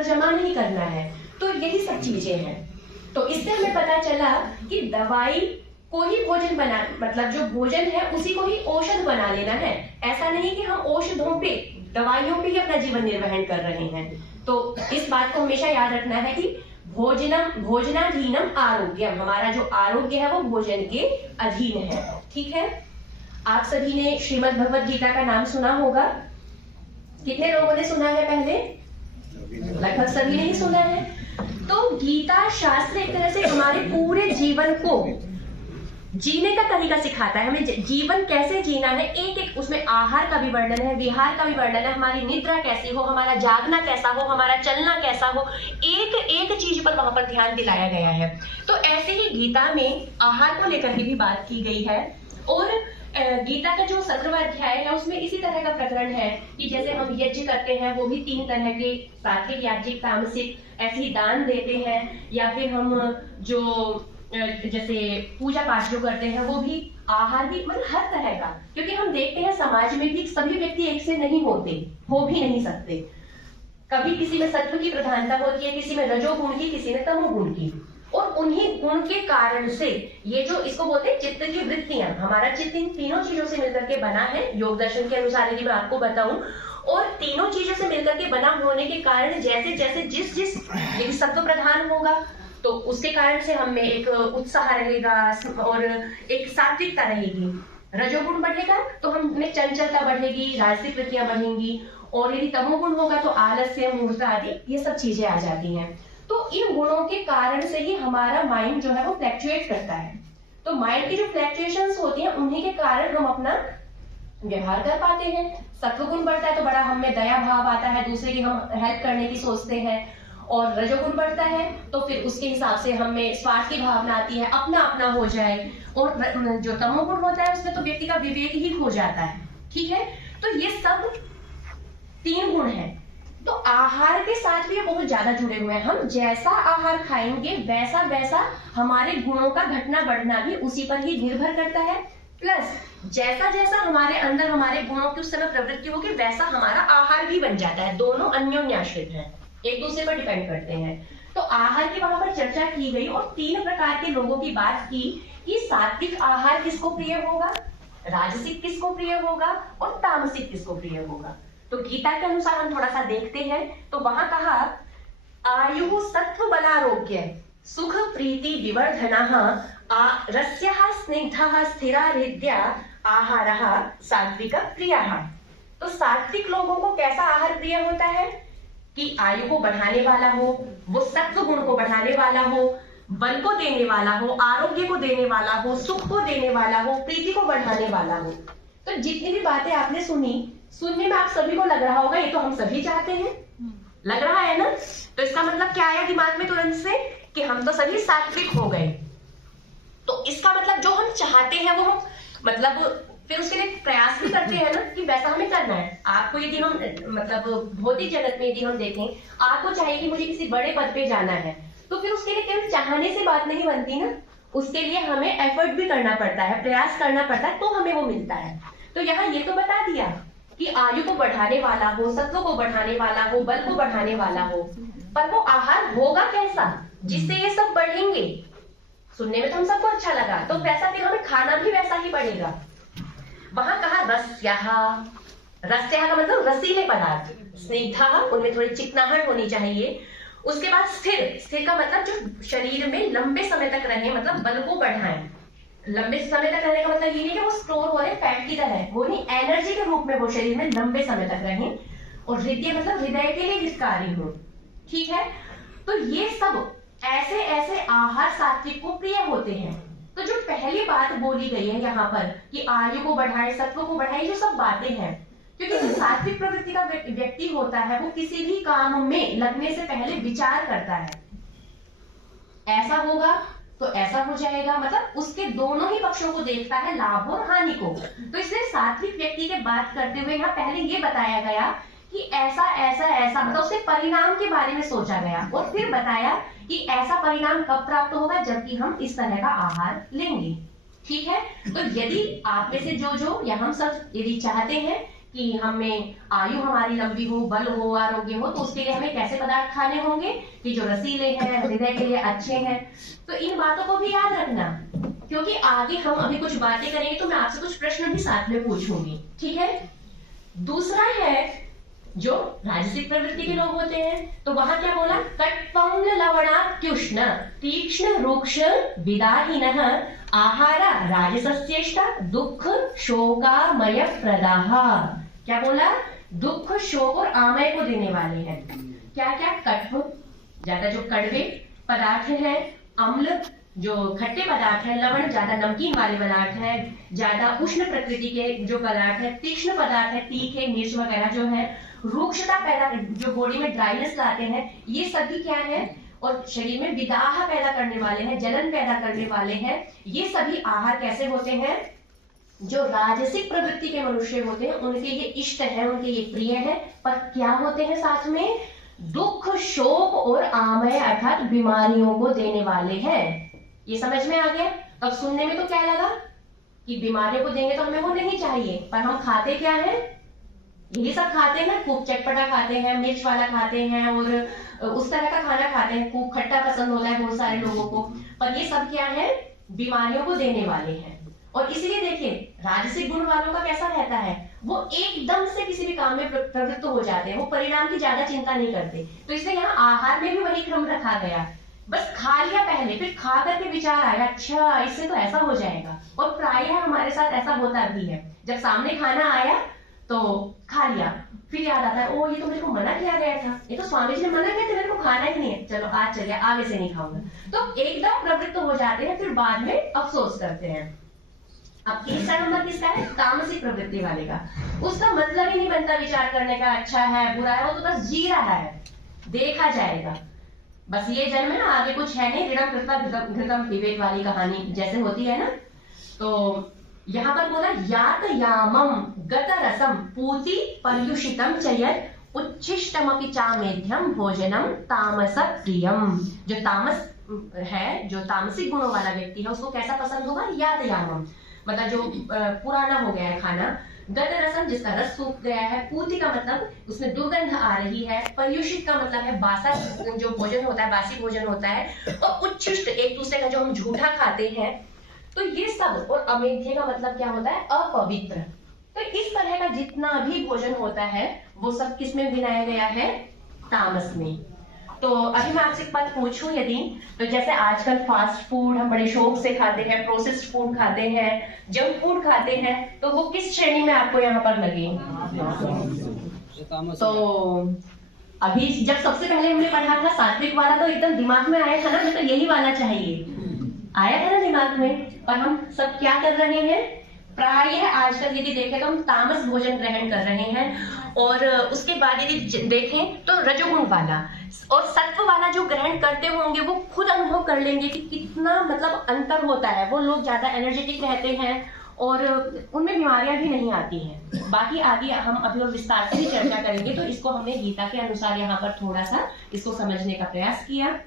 पर जमा नहीं करना है। तो यही सब चीजें हैं। तो इससे हमें पता चला कि दवाई को ही भोजन बना, मतलब जो भोजन है उसी को ही औषध बना लेना है। ऐसा नहीं कि हम औषधों पे, दवाइयों पे ही अपना जीवन निर्वहन कर रहे हैं। तो इस बात को हमेशा याद रखना है कि भोजनाधीनम आरोग्यम, हमारा जो आरोग्य है वो भोजन के अधीन है। ठीक है, आप सभी ने श्रीमद् भगवद गीता का नाम सुना होगा। कितने लोगों ने सुना है? पहले लगभग सभी ने ही सुना है। तो गीता शास्त्र एक तरह से हमारे पूरे जीवन को जीने का तरीका सिखाता है। हमें जीवन कैसे जीना है, एक एक उसमें आहार का भी वर्णन है, विहार का भी वर्णन है, हमारी निद्रा कैसी हो, हमारा जागना कैसा हो, हमारा चलना कैसा हो, एक एक चीज पर वहां पर ध्यान दिलाया गया है। तो ऐसे ही गीता में आहार को लेकर के भी बात की गई है। और गीता का जो 17वां अध्याय है उसमें इसी तरह का प्रकरण है कि जैसे हम यज्ञ करते हैं वो भी 3 तरह के, सात्विक, याज्ञिक, तामसिक, ऐसे ही दान देते हैं, या फिर हम जो जैसे पूजा पाठ जो करते हैं वो भी, आहार भी, मतलब हर तरह का। क्योंकि हम देखते हैं समाज में भी सभी व्यक्ति एक से नहीं होते, हो भी नहीं सकते। कभी किसी में सत्व की प्रधानता होती है, किसी में रजोगुण की, किसी में तमोगुण की। और उन्हीं गुण के कारण से ये जो इसको बोलते हैं चित्त की वृत्तियां, हमारा चित्त इन तीनों चीजों से मिलकर के बना है। योग दर्शन के अनुसार यदि मैं आपको बताऊं, और तीनों चीजों से मिलकर के बना होने के कारण जैसे जैसे जिस यदि सत्व प्रधान होगा तो उसके कारण से हमें एक उत्साह रहेगा और एक सात्विकता रहेगी। रजोगुण बढ़ेगा तो हमें चंचलता बढ़ेगी, राजसिक वृत्तियां बढ़ेंगी। और यदि तमोगुण होगा तो आलस्य, मूर्छा आदि ये सब चीजें आ जाती हैं। तो इन गुणों के कारण से ही हमारा माइंड जो है वो फ्लैक्चुएट करता है। तो माइंड की जो फ्लैक्चुएशंस होती हैं उन्हीं के कारण हम अपना व्यवहार कर पाते हैं। सत्वगुण बढ़ता है तो बड़ा हम में दया भाव आता है, दूसरे की हम हेल्प करने की सोचते हैं। और रजोगुण बढ़ता है तो फिर उसके हिसाब से हमें स्वार्थ की भावना आती है, अपना अपना हो जाए। और जो तमोगुण होता है उसमें तो व्यक्ति का विवेक ही खो जाता है। ठीक है, तो ये सब 3 गुण हैं। तो आहार के साथ भी ये बहुत ज्यादा जुड़े हुए हैं। हम जैसा आहार खाएंगे वैसा वैसा हमारे गुणों का घटना बढ़ना भी उसी पर ही निर्भर करता है। प्लस जैसा जैसा हमारे अंदर हमारे गुणों की उस समय प्रवृत्ति होगी वैसा हमारा आहार भी बन जाता है। दोनों अन्योन्याश्रित हैं, एक दूसरे पर डिपेंड करते हैं। तो आहार की वहां पर चर्चा की गई और 3 प्रकार के लोगों की बात की कि सात्विक आहार किसको प्रिय होगा, राजसिक किसको प्रिय होगा और तामसिक किसको प्रिय होगा। तो गीता के अनुसार हम थोड़ा सा देखते हैं। तो वहां कहा आयु सत्व बलारोग्य सुख प्रीति विवर्धनः रस्यः स्निग्धः स्थिरा हृदया आहारः सात्विक प्रियः। तो सात्विक लोगों को कैसा आहार प्रिय होता है कि आयु को बढ़ाने वाला हो, वो सत्व गुण को बढ़ाने वाला हो, बल को देने वाला हो, आरोग्य को देने वाला हो, सुख को देने वाला हो, प्रीति को बढ़ाने वाला हो। तो जितनी भी बातें आपने सुनी, सुनने में आप सभी को लग रहा होगा ये तो हम सभी चाहते हैं, लग रहा है ना। तो इसका मतलब क्या आया दिमाग में तुरंत से कि हम तो सभी सात्विक हो गए। तो इसका मतलब जो हम चाहते हैं वो हम मतलब फिर उसके लिए प्रयास भी करते हैं ना कि वैसा हमें करना है। आपको यदि हम मतलब भौतिक जगत में यदि हम देखें, आपको चाहिए कि मुझे किसी बड़े पद पे जाना है, तो फिर उसके लिए केवल चाहने से बात नहीं बनती ना, उसके लिए हमें एफर्ट भी करना पड़ता है, प्रयास करना पड़ता है, तो हमें वो मिलता है। तो यहाँ ये तो बता दिया कि आयु को बढ़ाने वाला हो, सत्व को बढ़ाने वाला हो, बल को बढ़ाने वाला हो, पर वो आहार होगा कैसा जिससे ये सब बढ़ेंगे। सुनने में तो हम सबको अच्छा लगा, तो वैसा फिर हमें खाना भी वैसा ही पड़ेगा। वहां कहा रस्यः, रस्यः का मतलब रसीले पदार्थ, स्निग्धः उनमें थोड़ी चिकनाहट होनी चाहिए। उसके बाद स्थिर, स्थिर का मतलब जो शरीर में लंबे समय तक रहे, मतलब बल को बढ़ाएं। लंबे समय तक रहने का मतलब ये नहीं कि वो स्टोर हो रहे फैट की तरह, वो नहीं, एनर्जी के रूप में वो शरीर में लंबे समय तक रहे। और हृदय मतलब हृदय के लिए हितकारी हो। ठीक है, तो ये सब ऐसे ऐसे आहार सात्विक को प्रिय होते हैं। तो जो पहली बात बोली गई है यहाँ पर कि आयु को बढ़ाए, सत्व को बढ़ाए, जो सब बातें हैं, क्योंकि जो सात्विक प्रवृत्ति का व्यक्ति होता है वो किसी भी काम में लगने से पहले विचार करता है, ऐसा होगा तो ऐसा हो जाएगा, मतलब उसके दोनों ही पक्षों को देखता है, लाभ और हानि को। तो इसलिए सात्विक व्यक्ति की बात करते हुए यहाँ पहले ये बताया गया कि ऐसा ऐसा ऐसा, मतलब उसके परिणाम के बारे में सोचा गया और फिर बताया कि ऐसा परिणाम कब प्राप्त होगा, जबकि हम इस तरह का आहार लेंगे। ठीक है, तो यदि आप में से जो या हम सब यदि चाहते हैं कि हमें आयु हमारी लंबी हो, बल हो, आरोग्य हो, तो उसके लिए हमें कैसे पदार्थ खाने होंगे कि जो रसीले हैं, हृदय के लिए अच्छे हैं। तो इन बातों को भी याद रखना, क्योंकि आगे हम अभी कुछ बातें करेंगे तो मैं आपसे कुछ प्रश्न भी साथ में पूछूंगी, ठीक है। दूसरा है जो राजसिक प्रवृत्ति के लोग होते हैं, तो वहां क्या बोला, कट्पम्ल लवणात्युष्ण तीक्ष्ण रुक्ष विदाहीनः आहारा राजसस्येष्टा दुख शोकामय प्रदाह। क्या बोला, दुख शोक और आमय को देने वाले हैं। क्या क्या, कट्प ज्यादा जो कड़वे पदार्थ हैं, अम्ल जो खट्टे पदार्थ है, लवण ज्यादा नमकीन वाले पदार्थ है, ज्यादा उष्ण प्रकृति के जो पदार्थ है, तीक्ष्ण पदार्थ है, तीखे मिर्च वगैरह जो है, रुक्षता पैदा जो बॉडी में ड्राइनेस लाते हैं, ये सभी क्या है, और शरीर में विदाह पैदा करने वाले हैं, जलन पैदा करने वाले हैं। ये सभी आहार कैसे होते हैं, जो राजसिक प्रवृत्ति के मनुष्य होते हैं उनके ये इष्ट है, उनके ये प्रिय है। पर क्या होते हैं साथ में, दुख शोक और आमय अर्थात बीमारियों को देने वाले हैं। ये समझ में आ गया। अब सुनने में तो क्या लगा कि बीमारियों को देंगे तो हमें वो नहीं चाहिए, पर हम खाते क्या है, यही सब खाते हैं, खूब चटपटा खाते हैं, मिर्च वाला खाते हैं और उस तरह का खाना खाते हैं, खूब खट्टा पसंद होता है बहुत सारे लोगों को, पर ये सब क्या है, बीमारियों को देने वाले हैं। और इसलिए देखिए राजसिक गुण वालों का कैसा रहता है, वो एकदम से किसी भी काम में प्रवृत्त हो जाते हैं, वो परिणाम की ज्यादा चिंता नहीं करते। तो इसलिए यहाँ आहार में भी वही क्रम रखा गया, बस खा लिया पहले, फिर खा करके विचार आया अच्छा इससे तो ऐसा हो जाएगा। और प्रायः हमारे साथ ऐसा होता भी है, जब सामने खाना आया तो खा लिया, फिर याद आता है ओ ये तो मेरे को मना किया गया था, ये तो स्वामी जी ने मना किया था, मेरे को खाना ही नहीं है, चलो आज चलिए आगे से नहीं खाऊंगा। तो एकदम प्रवृत्त हो जाते हैं, फिर बाद में अफसोस करते हैं। अब तीसरा नंबर किसका है, तामसिक प्रवृत्ति वाले का। उसका मतलब ही नहीं बनता विचार करने का, अच्छा है बुरा है, वो तो बस जी रहा है, देखा जाएगा, बस ये जन्म है, आगे कुछ है नहीं, ऋणम कृता घृतम विवेक वाली कहानी जैसे होती है ना। तो यहाँ पर बोला यात यामम गत रसम पूति पर्युषितम चयत उच्छिष्टमपि चामेध्यम भोजनम तामस प्रियम। जो तामस है, जो तामसिक गुणों वाला व्यक्ति है, उसको कैसा पसंद होगा, यात यामम मतलब जो पुराना हो गया है खाना, गत रसम जिसका रस सूख गया है, पूति का मतलब उसमें दुर्गंध आ रही है, पर्युषित का मतलब है बासा जो भोजन होता है, बासी भोजन होता है, और उच्छिष्ट एक दूसरे का जो हम झूठा खाते हैं, तो ये सब, और अमेध्य का मतलब क्या होता है, अपवित्र। तो इस तरह का जितना भी भोजन होता है वो सब किस में गिनाया गया है, तामस में। तो अभी मैं आपसे एक बात पूछूं यदि, तो जैसे आजकल फास्ट फूड हम बड़े शौक से खाते हैं, प्रोसेस्ड फूड खाते हैं, जंक फूड खाते हैं, तो वो किस श्रेणी में आपको यहाँ पर लगे? तो अभी जब सबसे पहले हमने पढ़ा था सात्विक वाला, तो एकदम दिमाग में आया था ना, तो यही वाला चाहिए, आया था ना दिमाग में। पर हम सब क्या कर रहे हैं, प्रायः आजकल यदि देखें तो हम तामस भोजन ग्रहण कर रहे हैं, और उसके बाद यदि देखें तो रजोगुण वाला और सत्व वाला जो ग्रहण करते होंगे वो खुद अनुभव कर लेंगे कि कितना मतलब अंतर होता है। वो लोग ज्यादा एनर्जेटिक रहते हैं और उनमें बीमारियां भी नहीं आती हैं। बाकी आगे हम अभी और विस्तार से ही चर्चा करेंगे, तो इसको हमने गीता के अनुसार यहाँ पर थोड़ा सा इसको समझने का प्रयास किया।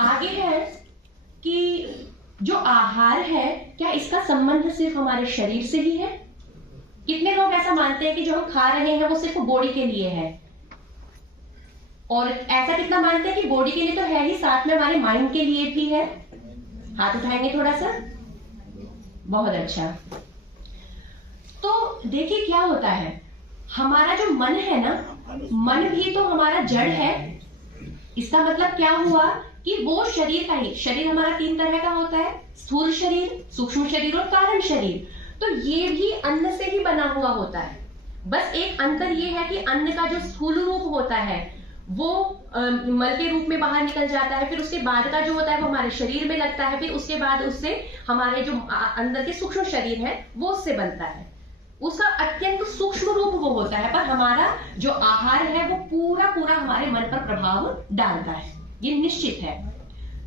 आगे है कि जो आहार है, क्या इसका संबंध सिर्फ हमारे शरीर से ही है? कितने लोग ऐसा मानते हैं कि जो हम खा रहे हैं वो सिर्फ बॉडी के लिए है, और ऐसा कितना मानते हैं कि बॉडी के लिए तो है ही, साथ में हमारे माइंड के लिए भी है? हाथ उठाएंगे थोड़ा सा, बहुत अच्छा। तो देखिए क्या होता है, हमारा जो मन है ना, मन भी तो हमारा जड़ है। इसका मतलब क्या हुआ कि वो शरीर का ही, शरीर हमारा 3 तरह का होता है, स्थूल शरीर, सूक्ष्म शरीर और कारण शरीर। तो ये भी अन्न से ही बना हुआ होता है। बस एक अंतर ये है कि अन्न का जो स्थूल रूप होता है वो मल के रूप में बाहर निकल जाता है, फिर उसके बाद का जो होता है वो हमारे शरीर में लगता है, फिर उसके बाद उससे हमारे जो अंदर के सूक्ष्म शरीर है वो उससे बनता है, उसका अत्यंत सूक्ष्म रूप वो होता है। पर हमारा जो आहार है वो पूरा पूरा हमारे मन पर प्रभाव डालता है, ये निश्चित है।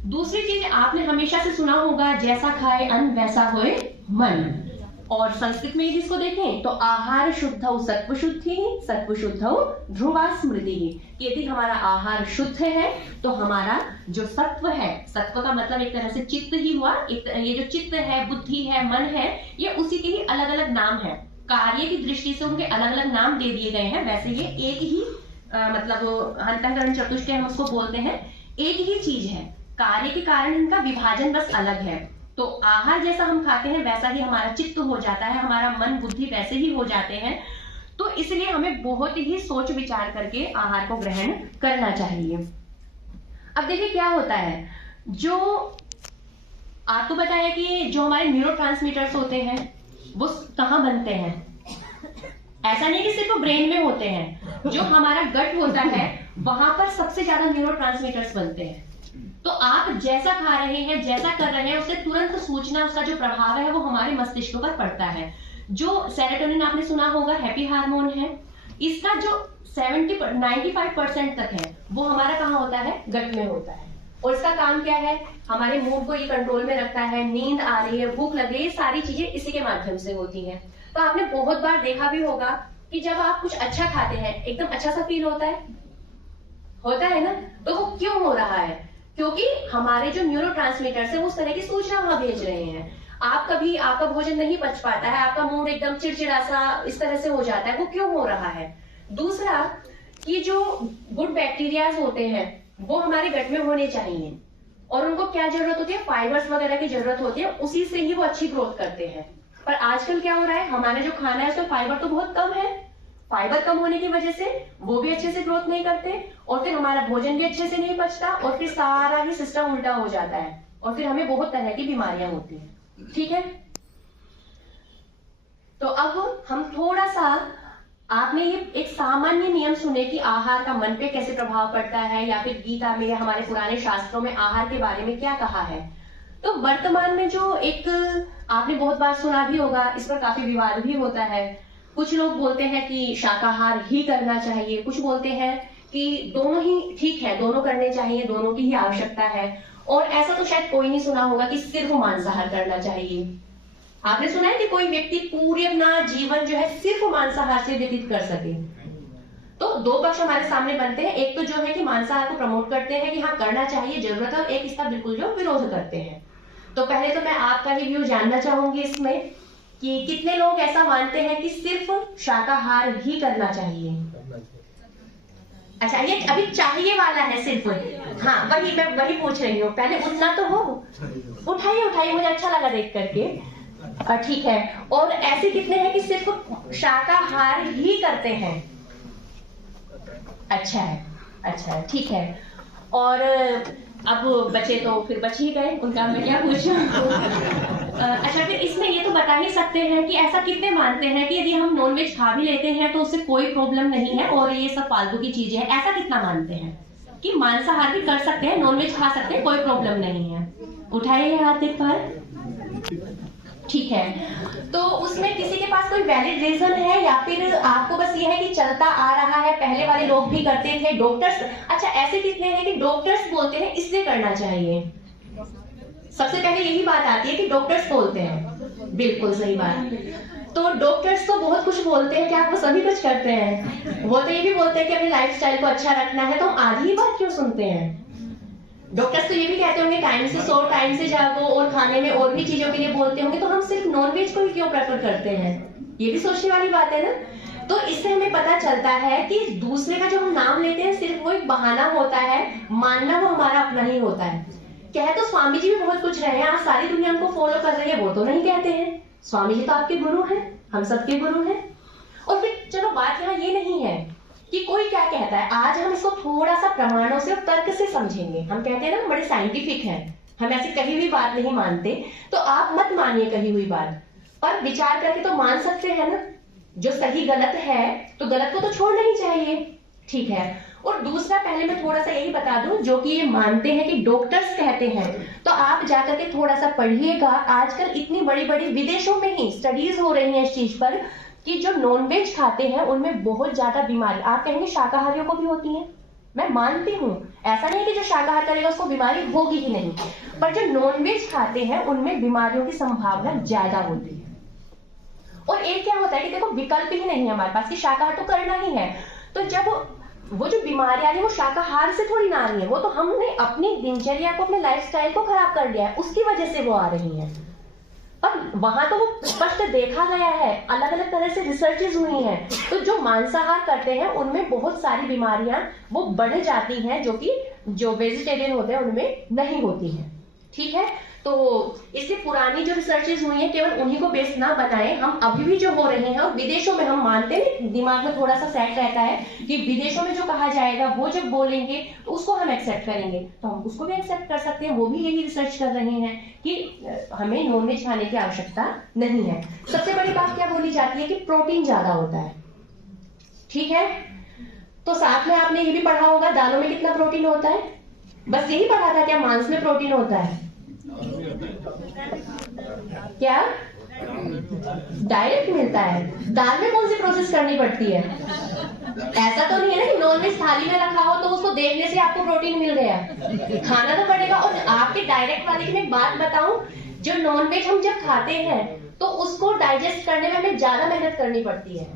दूसरी चीज आपने हमेशा से सुना होगा, जैसा खाए अन्न वैसा होए मन। और संस्कृत में यदि इसको देखें तो आहार शुद्धौ सत्व शुद्धि, सत्व शुद्धौ ध्रुवा स्मृति। यदि हमारा आहार शुद्ध है तो हमारा जो सत्व है, सत्व का मतलब एक तरह से चित्त ही हुआ, ये जो चित्त है, बुद्धि है, मन है, ये उसी के ही अलग अलग नाम है। कार्य की दृष्टि से उनके अलग अलग नाम दे दिए गए हैं, वैसे ये एक ही मतलब अंतःकरण चतुष्टय हम उसको बोलते हैं, एक ही चीज है। कार्य के कारण इनका विभाजन बस अलग है। तो आहार जैसा हम खाते हैं वैसा ही हमारा चित्त हो जाता है, हमारा मन बुद्धि वैसे ही हो जाते हैं। तो इसलिए हमें बहुत ही सोच विचार करके आहार को ग्रहण करना चाहिए। अब देखिए क्या होता है, जो आपको बताया कि जो हमारे न्यूरोट्रांसमीटर्स होते हैं वो कहाँ बनते हैं। ऐसा नहीं कि सिर्फ ब्रेन में होते हैं, जो हमारा गट होता है वहां पर सबसे ज्यादा न्यूरोट्रांसमीटर्स बनते हैं। तो आप जैसा खा रहे हैं, जैसा कर रहे हैं, उससे तुरंत सूचना, उसका जो प्रभाव है वो हमारे मस्तिष्क पर पड़ता है। जो सेरोटोनिन आपने सुना होगा, हैप्पी हार्मोन है, इसका जो 95% तक है वो हमारा कहाँ होता है, गट में होता है। और इसका काम क्या है, हमारे मूड को ये कंट्रोल में रखता है। नींद आ रही है, भूख लग रही है, सारी चीजें इसी के माध्यम से होती हैं। तो आपने बहुत बार देखा भी होगा कि जब आप कुछ अच्छा खाते हैं एकदम अच्छा सा फील होता है ना। तो वो क्यों हो रहा है, क्योंकि हमारे जो न्यूरोट्रांसमीटर्स है उस तरह की सूचना वहां भेज रहे हैं। आप कभी आपका भोजन नहीं पच पाता है, आपका मूड एकदम चिड़चिड़ा सा इस तरह से हो जाता है, वो क्यों हो रहा है। दूसरा कि जो गुड बैक्टीरियाज होते हैं वो हमारे गट में होने चाहिए, और उनको क्या जरूरत होती है, फाइबर्स वगैरह की जरूरत होती है, उसी से ही वो अच्छी ग्रोथ करते हैं। पर आजकल क्या हो रहा है, हमारा जो खाना है उसमें फाइबर तो बहुत कम है। फाइबर कम होने की वजह से वो भी अच्छे से ग्रोथ नहीं करते, और फिर हमारा भोजन भी अच्छे से नहीं पचता, और फिर सारा ही सिस्टम उल्टा हो जाता है, और फिर हमें बहुत तरह की बीमारियां होती हैं। ठीक है, तो अब हम थोड़ा सा, आपने ये एक सामान्य नियम सुने कि आहार का मन पे कैसे प्रभाव पड़ता है, या फिर गीता में, हमारे पुराने शास्त्रों में आहार के बारे में क्या कहा है। तो वर्तमान में जो एक आपने बहुत बार सुना भी होगा, इस पर काफी विवाद भी होता है। कुछ लोग बोलते हैं कि शाकाहार ही करना चाहिए, कुछ बोलते हैं कि दोनों ही ठीक है, दोनों करने चाहिए, दोनों की ही आवश्यकता है। और ऐसा तो शायद कोई नहीं सुना होगा कि सिर्फ मांसाहार करना चाहिए। आपने सुना है कि कोई व्यक्ति पूरे अपना जीवन जो है सिर्फ मांसाहार से व्यतीत कर सके। तो दो पक्ष हमारे सामने बनते हैं, एक तो जो है कि मांसाहार को प्रमोट करते हैं कि हाँ करना चाहिए, जरूरत है, और एक इसका बिल्कुल जो विरोध करते हैं। तो पहले तो मैं आपका ही व्यू जानना चाहूंगी इसमें कि कितने लोग ऐसा मानते हैं कि सिर्फ शाकाहार ही करना चाहिए। अच्छा, ये अभी चाहिए वाला है सिर्फ, हाँ वही मैं वही पूछ रही हूँ, पहले उतना तो हो। उठाइए, मुझे अच्छा लगा देख करके। ठीक है, और ऐसे कितने हैं कि सिर्फ शाकाहार ही करते हैं। अच्छा है, ठीक है। और अब बचे तो फिर बच ही गए, उनका मैं क्या पूछूं। अच्छा, फिर इसमें ये तो बता ही सकते हैं कि ऐसा कितने मानते हैं कि यदि हम नॉनवेज खा भी लेते हैं तो उससे कोई प्रॉब्लम नहीं है और ये सब फालतू की चीजें हैं, ऐसा कितना मानते हैं कि मांसाहार भी कर सकते हैं, नॉनवेज खा सकते हैं, कोई प्रॉब्लम नहीं है। उठाइए हाथ एक बार। ठीक है, तो उसमें किसी के पास कोई वैलिड रीजन है, या फिर आपको बस ये है कि चलता आ रहा है, पहले वाले लोग भी करते थे, डॉक्टर्स। अच्छा, ऐसे कितने हैं कि डॉक्टर्स बोलते हैं इसलिए करना चाहिए। सबसे पहले यही बात आती है कि डॉक्टर्स बोलते हैं, बिल्कुल सही बात। तो डॉक्टर्स तो बहुत कुछ बोलते हैं, क्या वो सभी कुछ करते हैं? वो तो ये भी बोलते हैं कि अपनी लाइफस्टाइल को अच्छा रखना है, तो हम आधी ही बात क्यों सुनते हैं? डॉक्टर्स तो ये भी कहते होंगे टाइम से सो, टाइम से जागो, और खाने में और भी चीजों के लिए बोलते होंगे, तो हम सिर्फ नॉनवेज को ही क्यों प्रेफर करते हैं? ये भी सोचने वाली बात है ना। तो इससे हमें पता चलता है कि दूसरे का जो हम नाम लेते हैं सिर्फ वो एक बहाना होता है, मानना वो हमारा अपना ही होता है। कह तो स्वामी जी भी बहुत कुछ रहे हैं, आज सारी दुनिया उनको फॉलो कर रही है, वो तो नहीं कहते हैं। स्वामी जी तो आपके गुरु हैं, हम सबके गुरु हैं। और फिर चलो बात यहाँ ये नहीं है कि कोई क्या कहता है, आज हम इसको थोड़ा सा प्रमाणों से और तर्क से समझेंगे। हम कहते हैं ना बड़े साइंटिफिक हैं, हम ऐसी कही हुई बात नहीं मानते, तो आप मत मानिए कही हुई बात, पर विचार करके तो मान सकते हैं ना। जो सही गलत है तो गलत को तो छोड़ना ही चाहिए, ठीक है। और दूसरा, पहले मैं थोड़ा सा यही बता दूं, जो कि ये मानते हैं कि डॉक्टर्स कहते हैं, तो आप जाकर के थोड़ा सा पढ़िएगा। आजकल इतनी बड़ी बड़ी विदेशों में ही स्टडीज हो रही है इस चीज पर कि जो नॉनवेज खाते हैं उनमें बहुत ज्यादा बीमारी, आप कहेंगे शाकाहारियों को भी होती है, मैं मानती हूँ, ऐसा नहीं कि जो शाकाहार करेगा उसको बीमारी होगी ही नहीं, पर जो नॉनवेज खाते हैं उनमें बीमारियों की संभावना ज्यादा होती है। और एक क्या होता है कि देखो विकल्प ही नहीं है हमारे पास कि शाकाहार तो करना ही है, तो जब वो जो बीमारी आ रही है वो शाकाहार से थोड़ी ना आ रही है, वो तो हमने अपनी दिनचर्या को, अपने लाइफस्टाइल को खराब कर लिया है, उसकी वजह से वो आ रही है। पर वहां तो वो स्पष्ट देखा गया है, अलग अलग तरह से रिसर्चेज हुई हैं, तो जो मांसाहार करते हैं उनमें बहुत सारी बीमारियां वो बढ़ जाती हैं जो कि जो वेजिटेरियन होते हैं उनमें नहीं होती हैं। ठीक है, तो इसलिए पुरानी जो रिसर्चेज हुई हैं केवल उन्हीं को बेस ना बनाए, हम अभी भी जो हो रहे हैं और विदेशों में हम मानते हैं, दिमाग में थोड़ा सा सेट रहता है कि विदेशों में जो कहा जाएगा वो जब बोलेंगे तो उसको हम एक्सेप्ट करेंगे, तो हम उसको भी एक्सेप्ट कर सकते हैं। वो भी यही रिसर्च कर रहे हैं कि हमें नॉनवेज खाने की आवश्यकता नहीं है। सबसे बड़ी बात क्या बोली जाती है कि प्रोटीन ज्यादा होता है। ठीक है, तो साथ में आपने ये भी पढ़ा होगा दालों में कितना प्रोटीन होता है, बस यही पढ़ा था क्या मांस में प्रोटीन होता है? क्या डायरेक्ट मिलता है? दाल में कौन सी प्रोसेस करनी पड़ती है? ऐसा तो नहीं है ना कि नॉनवेज थाली में रखा हो तो उसको देखने से आपको प्रोटीन मिल गया, खाना तो पड़ेगा। और आपके डायरेक्ट वाले की मैं एक बात बताऊं, जो नॉनवेज हम जब खाते हैं तो उसको डाइजेस्ट करने में हमें ज्यादा मेहनत करनी पड़ती है।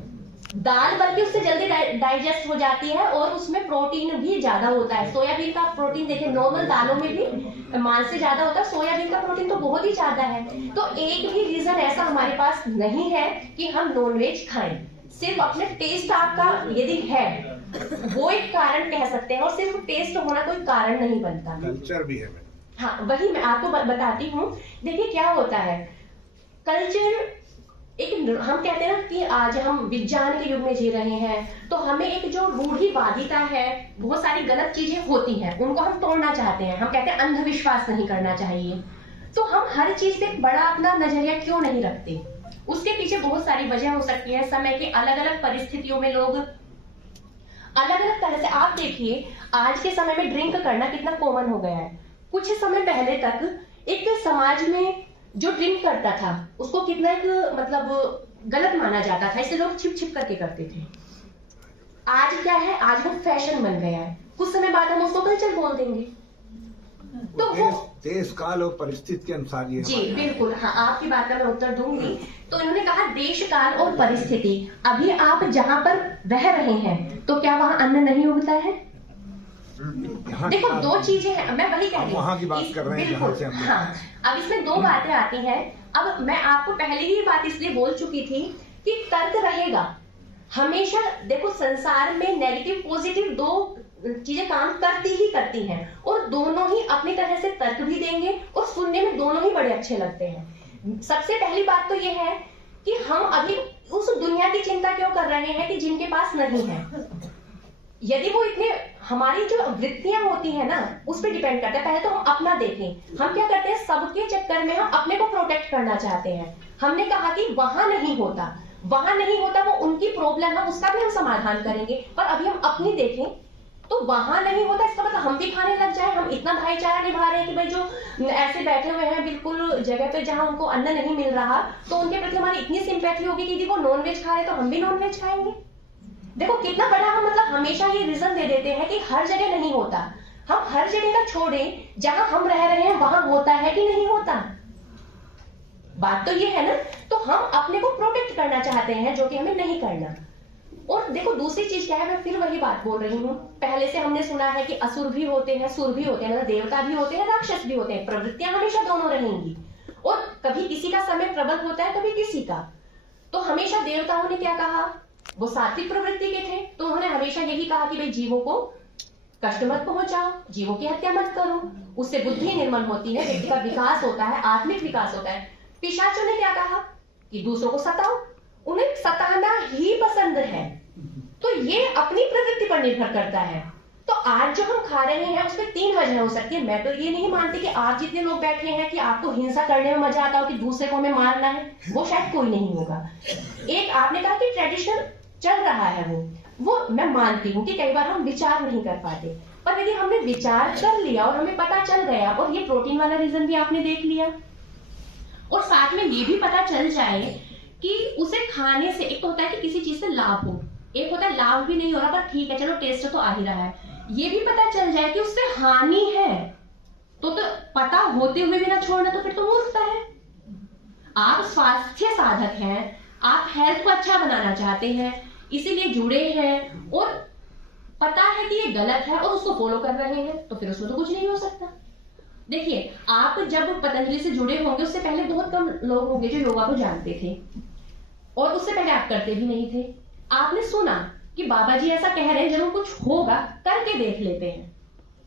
दाल बल्कि उससे जल्दी डाइजेस्ट हो जाती है और उसमें प्रोटीन भी ज्यादा होता है। सोयाबीन का प्रोटीन देखिए नॉर्मल दालों में भी मांस से ज्यादा होता है, सोयाबीन का प्रोटीन तो बहुत ही ज्यादा है। तो एक भी रीजन ऐसा हमारे पास नहीं है कि हम नॉनवेज खाएं, सिर्फ अपने टेस्ट आपका यदि है वो एक कारण कह सकते हैं, और सिर्फ टेस्ट होना कोई कारण नहीं बनता, कल्चर भी है। हाँ वही मैं आपको बताती हूँ। देखिए क्या होता है, कल्चर एक, हम कहते हैं ना कि आज हम विज्ञान के युग में जी रहे हैं, तो हमें एक जो रूढ़िवादिता है, बहुत सारी गलत चीजें होती हैं, उनको हम तोड़ना चाहते हैं। हम कहते हैं अंधविश्वास नहीं करना चाहिए, तो हम हर चीज पे बड़ा अपना नजरिया क्यों नहीं रखते? उसके पीछे बहुत सारी वजह हो सकती है। समय के अलग अलग परिस्थितियों में लोग अलग अलग तरह से, आप देखिए आज के समय में ड्रिंक करना कितना कॉमन हो गया है। कुछ समय पहले तक एक समाज में जो ड्रिंक करता था उसको कितना एक मतलब गलत माना जाता था, इससे लोग छिप छिप करके करते थे। आज क्या है, आज वो फैशन बन गया है, कुछ समय बाद हम उसको कल्चर बोल देंगे। तो वो देश काल और परिस्थिति के अनुसार ये जी बिल्कुल, हाँ आपकी बात का मैं उत्तर दूंगी। तो इन्होंने कहा देश काल और परिस्थिति, अभी आप जहां पर रह रहे हैं तो क्या वहां अन्न नहीं उगता है? देखो दो चीजें हैं, मैं वही कह रही हूँ, वहां की बात कर रहे हैं जहां से हम। हाँ, अब इसमें दो बातें आती हैं। अब मैं आपको पहले ही ये बात इसलिए बोल चुकी थी कि तर्क रहेगा हमेशा। देखो संसार में नेगेटिव पॉजिटिव दो चीजें काम करती ही करती हैं, और दोनों ही अपनी तरह से तर्क भी देंगे और सुनने में दोनों ही बड़े अच्छे लगते हैं। सबसे पहली बात तो ये है कि हम अभी उस दुनिया की चिंता क्यों कर रहे हैं कि जिनके पास नहीं है। यदि वो इतने, हमारी जो वृत्तियां होती है ना उस पर डिपेंड करता है। पहले तो हम अपना देखें, हम क्या करते हैं सबके चक्कर में हम अपने को प्रोटेक्ट करना चाहते हैं। हमने कहा कि वहां नहीं होता, वहां नहीं होता, वो उनकी प्रॉब्लम है, उसका भी हम समाधान करेंगे। पर अभी हम अपनी देखें तो वहां नहीं होता, इसका मतलब हम भी खाने लग जाए। हम इतना भाईचारा निभा रहे हैं कि भाई जो ऐसे बैठे हुए हैं बिल्कुल जगह पे जहां उनको अन्न नहीं मिल रहा, तो उनके प्रति हमारी इतनी सिंपैथी होगी कि यदि वो नॉनवेज खा रहे तो हम भी नॉनवेज खाएंगे। देखो कितना बड़ा हम मतलब हमेशा ये रीजन दे देते हैं कि हर जगह नहीं होता। हम हर जगह का छोड़ें, जहां हम रह रहे हैं वहां होता है कि नहीं होता, बात तो ये है ना। तो हम अपने को प्रोटेक्ट करना चाहते हैं जो कि हमें नहीं करना। और देखो दूसरी चीज क्या है, मैं फिर वही बात बोल रही हूँ, पहले से हमने सुना है कि असुर भी होते हैं, सुर भी होते हैं, मतलब देवता भी होते हैं, राक्षस भी होते हैं। प्रवृत्तियां हमेशा दोनों रहेंगी, और कभी किसी का समय प्रबल होता है कभी किसी का। तो हमेशा देवताओं ने क्या कहा, वो सात्विक प्रवृत्ति के थे, तो उन्होंने हमेशा यही कहा कि भाई जीवों को कष्ट मत पहुंचाओ, जीवों की हत्या मत करो, उससे बुद्धि निर्मल होती है, व्यक्ति का विकास होता है, आत्मिक विकास होता है। पिशाचों ने क्या कहा कि दूसरों को सताओ, उन्हें सताना ही पसंद है। तो ये अपनी प्रवृत्ति पर निर्भर करता है। तो आज जो हम खा रहे हैं उसमें तीन वजह हो सकती है। मैं तो ये नहीं मानती कि आप जितने लोग बैठे हैं कि आपको हिंसा करने में मजा आता हो कि दूसरे को हमें मारना है, वो शायद कोई नहीं होगा। एक आपने कहा कि ट्रेडिशनल चल रहा है, वो मैं मानती हूँ कि कई बार हम विचार नहीं कर पाते, पर यदि हमने विचार कर लिया और हमें पता चल गया, और ये प्रोटीन वाला रीजन भी आपने देख लिया, और साथ में ये भी पता चल जाए कि उसे खाने से एक तो होता है कि किसी चीज से लाभ हो, एक होता है लाभ भी नहीं हो रहा पर ठीक है चलो टेस्ट तो आ ही रहा है। ये भी पता चल जाए कि उससे हानि है, तो पता होते हुए भी ना छोड़ना तो फिर तो मूर्खता है। आप स्वास्थ्य साधक हैं, आप हेल्थ को अच्छा बनाना चाहते हैं, इसीलिए जुड़े हैं, और पता है कि ये गलत है और उसको फॉलो कर रहे हैं, तो फिर उसमें तो कुछ नहीं हो सकता। देखिए, आप जब पतंजलि से जुड़े होंगे उससे पहले बहुत कम लोग होंगे जो योगा को जानते थे, और उससे पहले आप करते भी नहीं थे। आपने सुना कि बाबा जी ऐसा कह रहे हैं, जरूर कुछ होगा, करके देख लेते हैं,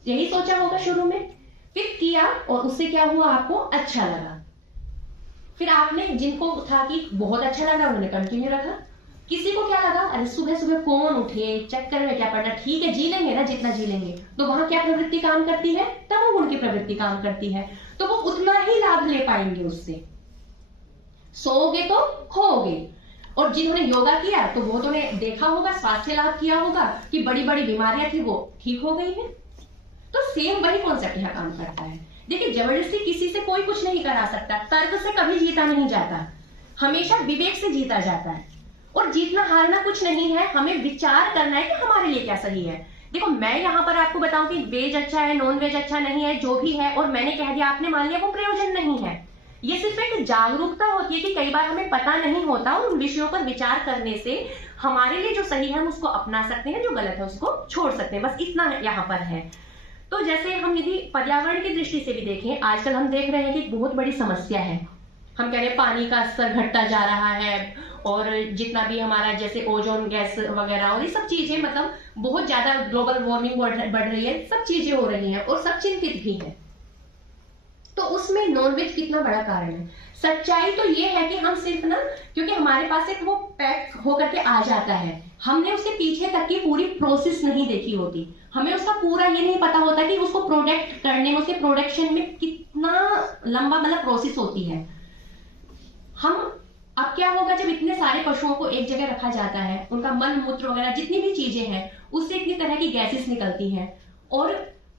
यही सोचा होगा शुरू में, फिर किया और उससे क्या हुआ, आपको अच्छा लगा। फिर आपने, जिनको था कि बहुत अच्छा लगा, उन्होंने कंटिन्यू रखा। किसी को क्या लगा, अरे सुबह सुबह कौन उठे, चक्कर में क्या पड़ना, ठीक है जी लेंगे ना जितना जी लेंगे। तो वहां क्या प्रवृत्ति काम करती है, तमोगुण की प्रवृत्ति काम करती है, तो वो उतना ही लाभ ले पाएंगे उससे। सोओगे तो खोओगे। और जिन्होंने योगा किया तो वो तो ने देखा होगा, स्वास्थ्य लाभ किया होगा कि बड़ी बड़ी बीमारियां थी वो ठीक हो गई है। तो सेम वही कॉन्सेप्ट यहाँ काम करता है। देखिए, जबरदस्ती किसी से कोई कुछ नहीं करा सकता, तर्क से कभी जीता नहीं जाता, हमेशा विवेक से जीता जाता है। और जीतना हारना कुछ नहीं है, हमें विचार करना है कि हमारे लिए क्या सही है। देखो, मैं यहाँ पर आपको बताऊं कि वेज अच्छा है, नॉन वेज अच्छा नहीं है, जो भी है, और मैंने कह दिया, आपने मान लिया, वो प्रयोजन नहीं है। ये सिर्फ एक जागरूकता होती है कि कई बार हमें पता नहीं होता, और उन विषयों पर विचार करने से हमारे लिए जो सही है हम उसको अपना सकते हैं, जो गलत है उसको छोड़ सकते हैं, बस इतना यहाँ पर है। तो जैसे हम यदि पर्यावरण की दृष्टि से भी देखें, आजकल हम देख रहे हैं कि बहुत बड़ी समस्या है, हम कह रहे हैं पानी का स्तर घटता जा रहा है, और जितना भी हमारा जैसे ओजोन गैस वगैरह और ये सब चीजें, मतलब बहुत ज्यादा ग्लोबल वार्मिंग बढ़ रही है, सब चीजें हो रही हैं, और सब चिंतित भी है। तो उसमें नॉनवेज कितना बड़ा कारण है। सच्चाई तो ये है कि हम सिर्फ ना, क्योंकि हमारे पास एक वो पैक होकर के आ जाता है, हमने उसके पीछे तक की पूरी प्रोसेस नहीं देखी होती, हमें उसका पूरा ये नहीं पता होता कि उसको प्रोडक्ट करने में, उसके प्रोडक्शन में कितना लंबा मतलब प्रोसेस होती है। हम अब क्या होगा, जब इतने सारे पशुओं को एक जगह रखा जाता है, उनका मल मूत्र वगैरह जितनी भी चीजें हैं, उससे इतनी तरह की गैसेस निकलती हैं, और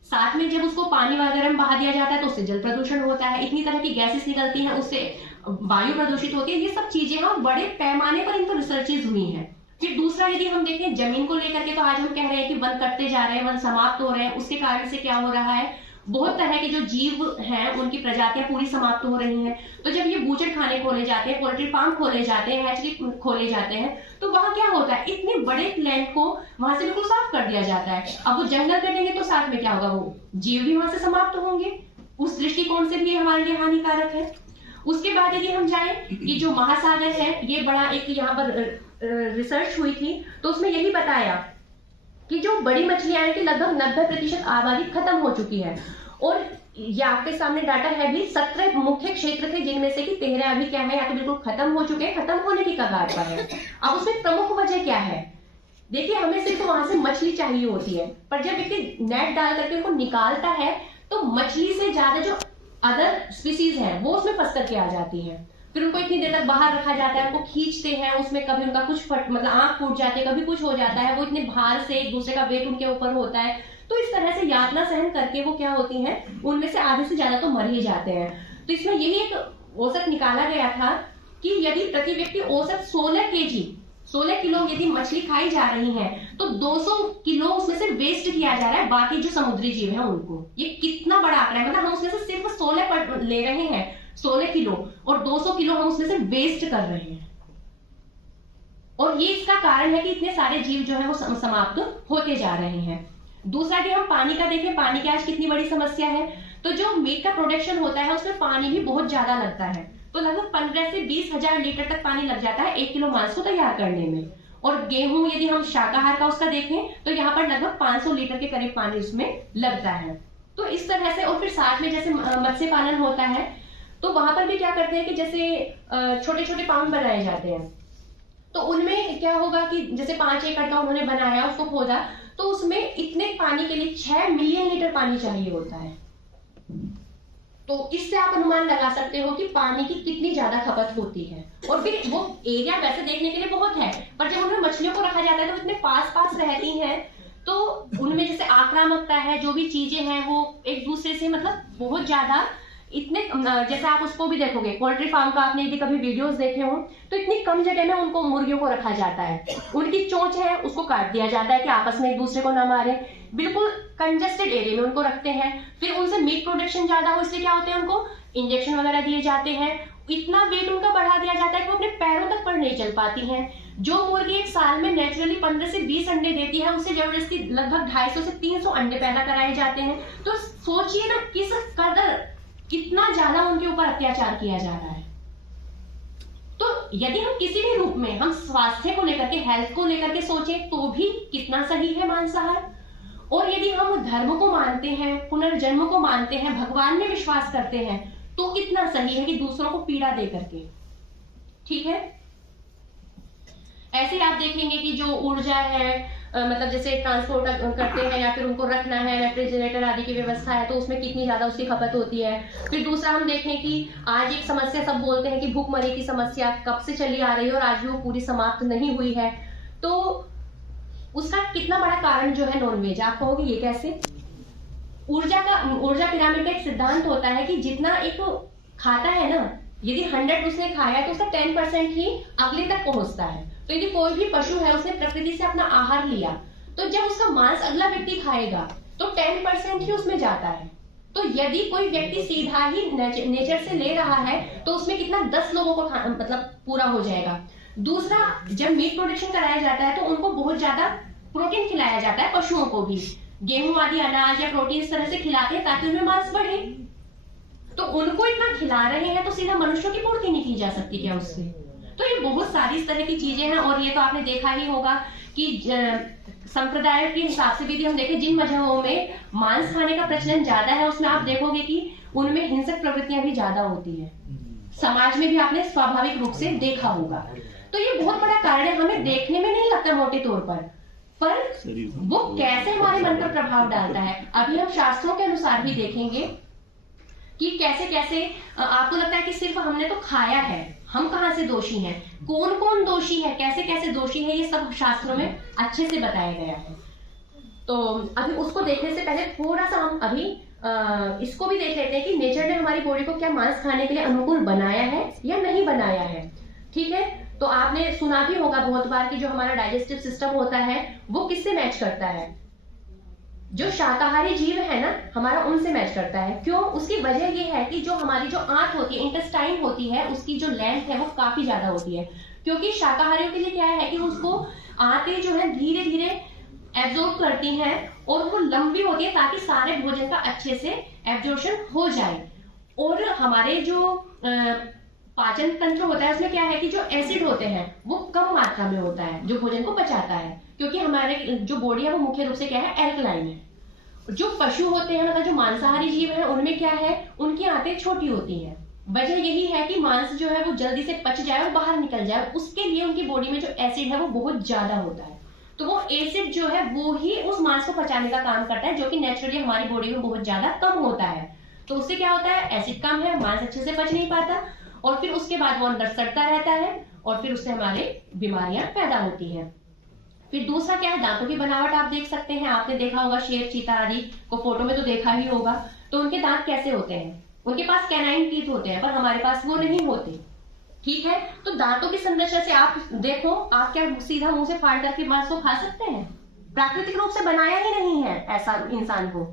साथ में जब उसको पानी वगैरह में बहा दिया जाता है तो उससे जल प्रदूषण होता है, इतनी तरह की गैसेस निकलती हैं, उससे वायु प्रदूषित होती है। ये सब चीजें हाँ बड़े पैमाने पर इन पर रिसर्चेज हुई हैं। फिर दूसरा, यदि हम देखें जमीन को लेकर के, तो आज हम कह रहे हैं कि वन कटते जा रहे हैं, वन समाप्त हो रहे हैं, उसके कारण से क्या हो रहा है, बहुत तरह के जो जीव हैं उनकी प्रजातियां पूरी समाप्त हो रही हैं। तो जब ये बूचड़ खाने खोले जाते हैं, पोल्ट्री फार्म खोले जाते हैं, हैचरी खोले जाते हैं, तो वहां क्या होता है, इतने बड़े लैंड को वहां से बिल्कुल साफ कर दिया जाता है। अब वो जंगल कटेंगे तो साथ में क्या होगा, वो जीव भी वहां से समाप्त होंगे, उस दृष्टिकोण से भी हमारे लिए हानिकारक है। उसके बाद यदि हम जाए कि जो महासागर है, ये बड़ा एक यहाँ पर रिसर्च हुई थी, तो उसमें यही बताया कि जो बड़ी मछलियां हैं कि लगभग 90% आबादी खत्म हो चुकी है। और ये आपके सामने डाटा है भी, 17 मुख्य क्षेत्र थे, जिनमें से कि 13 अभी क्या है, या तो बिल्कुल खत्म हो चुके हैं, खत्म होने की कगार पर है। अब उसमें प्रमुख वजह क्या है, देखिए, हमें सिर्फ वहां से मछली चाहिए होती है, पर जब व्यक्ति नेट डाल करके उनको निकालता है, तो मछली से ज्यादा जो अदर स्पीसीज है वो उसमें फंस करके आ जाती है। फिर उनको इतनी देर तक बाहर रखा जाता है, उनको खींचते हैं, उसमें कभी उनका कुछ मतलब आंख फूट जाती है, कभी कुछ हो जाता है, वो इतने भार से एक दूसरे का वेट उनके ऊपर होता है। तो इस तरह से यातना सहन करके वो क्या होती हैं, उनमें से आधे से ज्यादा तो मर ही जाते हैं। तो इसमें यही एक औसत निकाला गया था कि यदि प्रति व्यक्ति औसत 16 किलो यदि मछली खाई जा रही है, तो 200 किलो उसमें से वेस्ट किया जा रहा है बाकी जो समुद्री जीव है उनको। ये कितना बड़ा आंकड़ा है, मतलब हम उसमें से सिर्फ 16 ले रहे हैं, 16 किलो, और 200 किलो हम उसमें से वेस्ट कर रहे हैं। और ये इसका कारण है कि इतने सारे जीव जो है वो समाप्त होते जा रहे हैं। दूसरा कि हम पानी का देखें, पानी की आज कितनी बड़ी समस्या है। तो जो मीट का प्रोडक्शन होता है उसमें पानी भी बहुत ज्यादा लगता है, तो लगभग 15 से 20 हजार लीटर तक पानी लग जाता है 1 किलो मांस को तैयार करने में। और गेहूं यदि हम शाकाहार का उसका देखें, तो यहाँ पर लगभग 500 लीटर के करीब पानी उसमें लगता है। तो इस तरह से, और फिर साथ में जैसे मत्स्य पालन होता है, तो वहां पर भी क्या करते हैं कि जैसे छोटे छोटे पाउंड बनाए जाते हैं, तो उनमें क्या होगा कि जैसे 5 एकड़ का उन्होंने बनाया, उसको खोदा, तो उसमें इतने पानी के लिए 6 मिलियन लीटर पानी चाहिए होता है। तो इससे आप अनुमान लगा सकते हो कि पानी की कितनी ज्यादा खपत होती है। और फिर वो एरिया वैसे देखने के लिए बहुत है, पर जब उनमें मछलियों को रखा जाता है तो इतने पास पास रहती हैं, तो उनमें जैसे आक्रामकता है, जो भी चीजें हैं वो एक दूसरे से मतलब बहुत ज्यादा इतने, जैसे आप उसको भी देखोगे पोल्ट्री फार्म का, आपने यदि कभी वीडियोस देखे हो, तो इतनी कम जगह में उनको मुर्गियों को रखा जाता है, उनकी चोंच है उसको काट दिया जाता है कि आपस में एक दूसरे को ना मारे, बिल्कुल कंजेस्टेड एरिया में उनको रखते हैं। फिर उनसे मीट प्रोडक्शन ज्यादा हो, इसलिए क्या होते हैं, उनको इंजेक्शन वगैरह दिए जाते हैं, इतना वेट उनका बढ़ा दिया जाता है कि वो अपने पैरों तक पर नहीं चल पाती हैं। जो मुर्गी एक साल में नेचुरली 15 से 20 अंडे देती है, उससे जबरदस्ती लगभग 250 से 300 अंडे पैदा कराए जाते हैं। तो सोचिए ना किस कदर, कितना ज्यादा उनके ऊपर अत्याचार किया जा रहा है। तो यदि हम किसी भी रूप में हम स्वास्थ्य को लेकर के, हेल्थ को लेकर के सोचें तो भी कितना सही है मांसाहार। और यदि हम धर्म को मानते हैं, पुनर्जन्म को मानते हैं, भगवान में विश्वास करते हैं, तो कितना सही है कि दूसरों को पीड़ा दे करके। ठीक है, ऐसे आप देखेंगे कि जो ऊर्जा है, मतलब जैसे ट्रांसपोर्ट करते हैं या फिर उनको रखना है, रेफ्रिजरेटर आदि की व्यवस्था है, तो उसमें कितनी ज्यादा उसकी खपत होती है। फिर दूसरा हम देखें कि आज एक समस्या सब बोलते हैं कि भूखमरी की समस्या कब से चली आ रही है और आज भी वो पूरी समाप्त नहीं हुई है। तो उसका कितना बड़ा कारण जो है नॉनवेज। आप कहोगे ये कैसे? ऊर्जा पिरामिड का एक सिद्धांत होता है कि जितना एक खाता है ना, यदि 100 उसने खाया है तो उसका 10% ही अगले तक पहुंचता है। तो यदि कोई भी पशु है, उसने प्रकृति से अपना आहार लिया, तो जब उसका मांस अगला व्यक्ति खाएगा तो 10% ही उसमें जाता है। तो यदि कोई व्यक्ति सीधा ही नेचर से ले रहा है तो उसमें कितना 10 लोगों को मतलब पूरा हो जाएगा। दूसरा, जब मीट प्रोडक्शन कराया जाता है तो उनको बहुत ज्यादा प्रोटीन खिलाया जाता है, पशुओं को भी गेहूं आदि अनाज या प्रोटीन इस तरह से खिलाते हैं ताकि उनमें मांस बढ़े। तो उनको इतना खिला रहे हैं तो सीधा मनुष्यों की पूर्ति नहीं की जा सकती क्या उससे? तो ये बहुत सारी इस तरह की चीजें हैं। और ये तो आपने देखा ही होगा कि संप्रदाय के हिसाब से भी हम देखें, जिन मजहबों में मांस खाने का प्रचलन ज्यादा है उसमें आप देखोगे कि उनमें हिंसक प्रवृत्तियां भी ज्यादा होती है। समाज में भी आपने स्वाभाविक रूप से देखा होगा। तो ये बहुत बड़ा कारण है, हमें देखने में नहीं लगता मोटे तौर पर वो कैसे हमारे मन पर प्रभाव डालता है। अभी हम शास्त्रों के अनुसार भी देखेंगे कि कैसे कैसे आपको लगता है कि सिर्फ हमने तो खाया है, हम कहां से दोषी हैं, कौन कौन दोषी है, कैसे कैसे दोषी है, ये सब शास्त्रों में अच्छे से बताया गया है। तो अभी उसको देखने से पहले थोड़ा सा हम अभी इसको भी देख लेते हैं कि नेचर ने हमारी बॉडी को क्या मांस खाने के लिए अनुकूल बनाया है या नहीं बनाया है। ठीक है, तो आपने सुना भी होगा बहुत बार कि जो हमारा डाइजेस्टिव सिस्टम होता है वो किससे मैच करता है? जो शाकाहारी जीव है ना हमारा, उनसे मैच करता है। क्यों? उसकी वजह ये है कि जो हमारी जो आंत होती है, इंटेस्टाइन होती है, उसकी जो लेंथ है वो काफी ज्यादा होती है। क्योंकि शाकाहारियों के लिए क्या है कि उसको आंतें जो है धीरे धीरे एब्जॉर्ब करती हैं और वो लंबी होती है ताकि सारे भोजन का अच्छे से एब्जॉर्प्शन हो जाए। और हमारे जो पाचन तंत्र होता है उसमें क्या है कि जो एसिड होते हैं वो कम मात्रा में होता है जो भोजन को पचाता है। क्योंकि हमारे जो बॉडी है वो मुख्य रूप से क्या है, एल्कलाइन है। जो पशु होते हैं, मतलब जो मांसाहारी जीव है, उनमें क्या है, उनकी आंतें छोटी होती हैं। वजह यही है कि मांस जो है वो जल्दी से पच जाए और बाहर निकल जाए। उसके लिए उनकी बॉडी में जो एसिड है वो बहुत ज्यादा होता है। तो वो एसिड जो है वो ही उस मांस को पचाने का काम करता है, जो कि नेचुरली हमारी बॉडी में बहुत ज्यादा कम होता है। तो उससे क्या होता है, एसिड कम है, मांस अच्छे से पच नहीं पाता और फिर उसके बाद वो अंदर सड़ता रहता है और फिर उससे हमारे बीमारियां पैदा होती हैं। फिर दूसरा क्या है, दांतों की बनावट आप देख सकते हैं। आपने देखा होगा शेर, चीता आदि को फोटो में तो देखा ही होगा। तो उनके दांत कैसे होते हैं? उनके पास कैनाइन टीथ होते हैं, पर हमारे पास वो नहीं होते। ठीक है, तो दांतों की संरचना से आप देखो, आप क्या सीधा मुंह से फाड़ करके मांस को खा सकते हैं? प्राकृतिक रूप से बनाया ही नहीं है ऐसा इंसान को।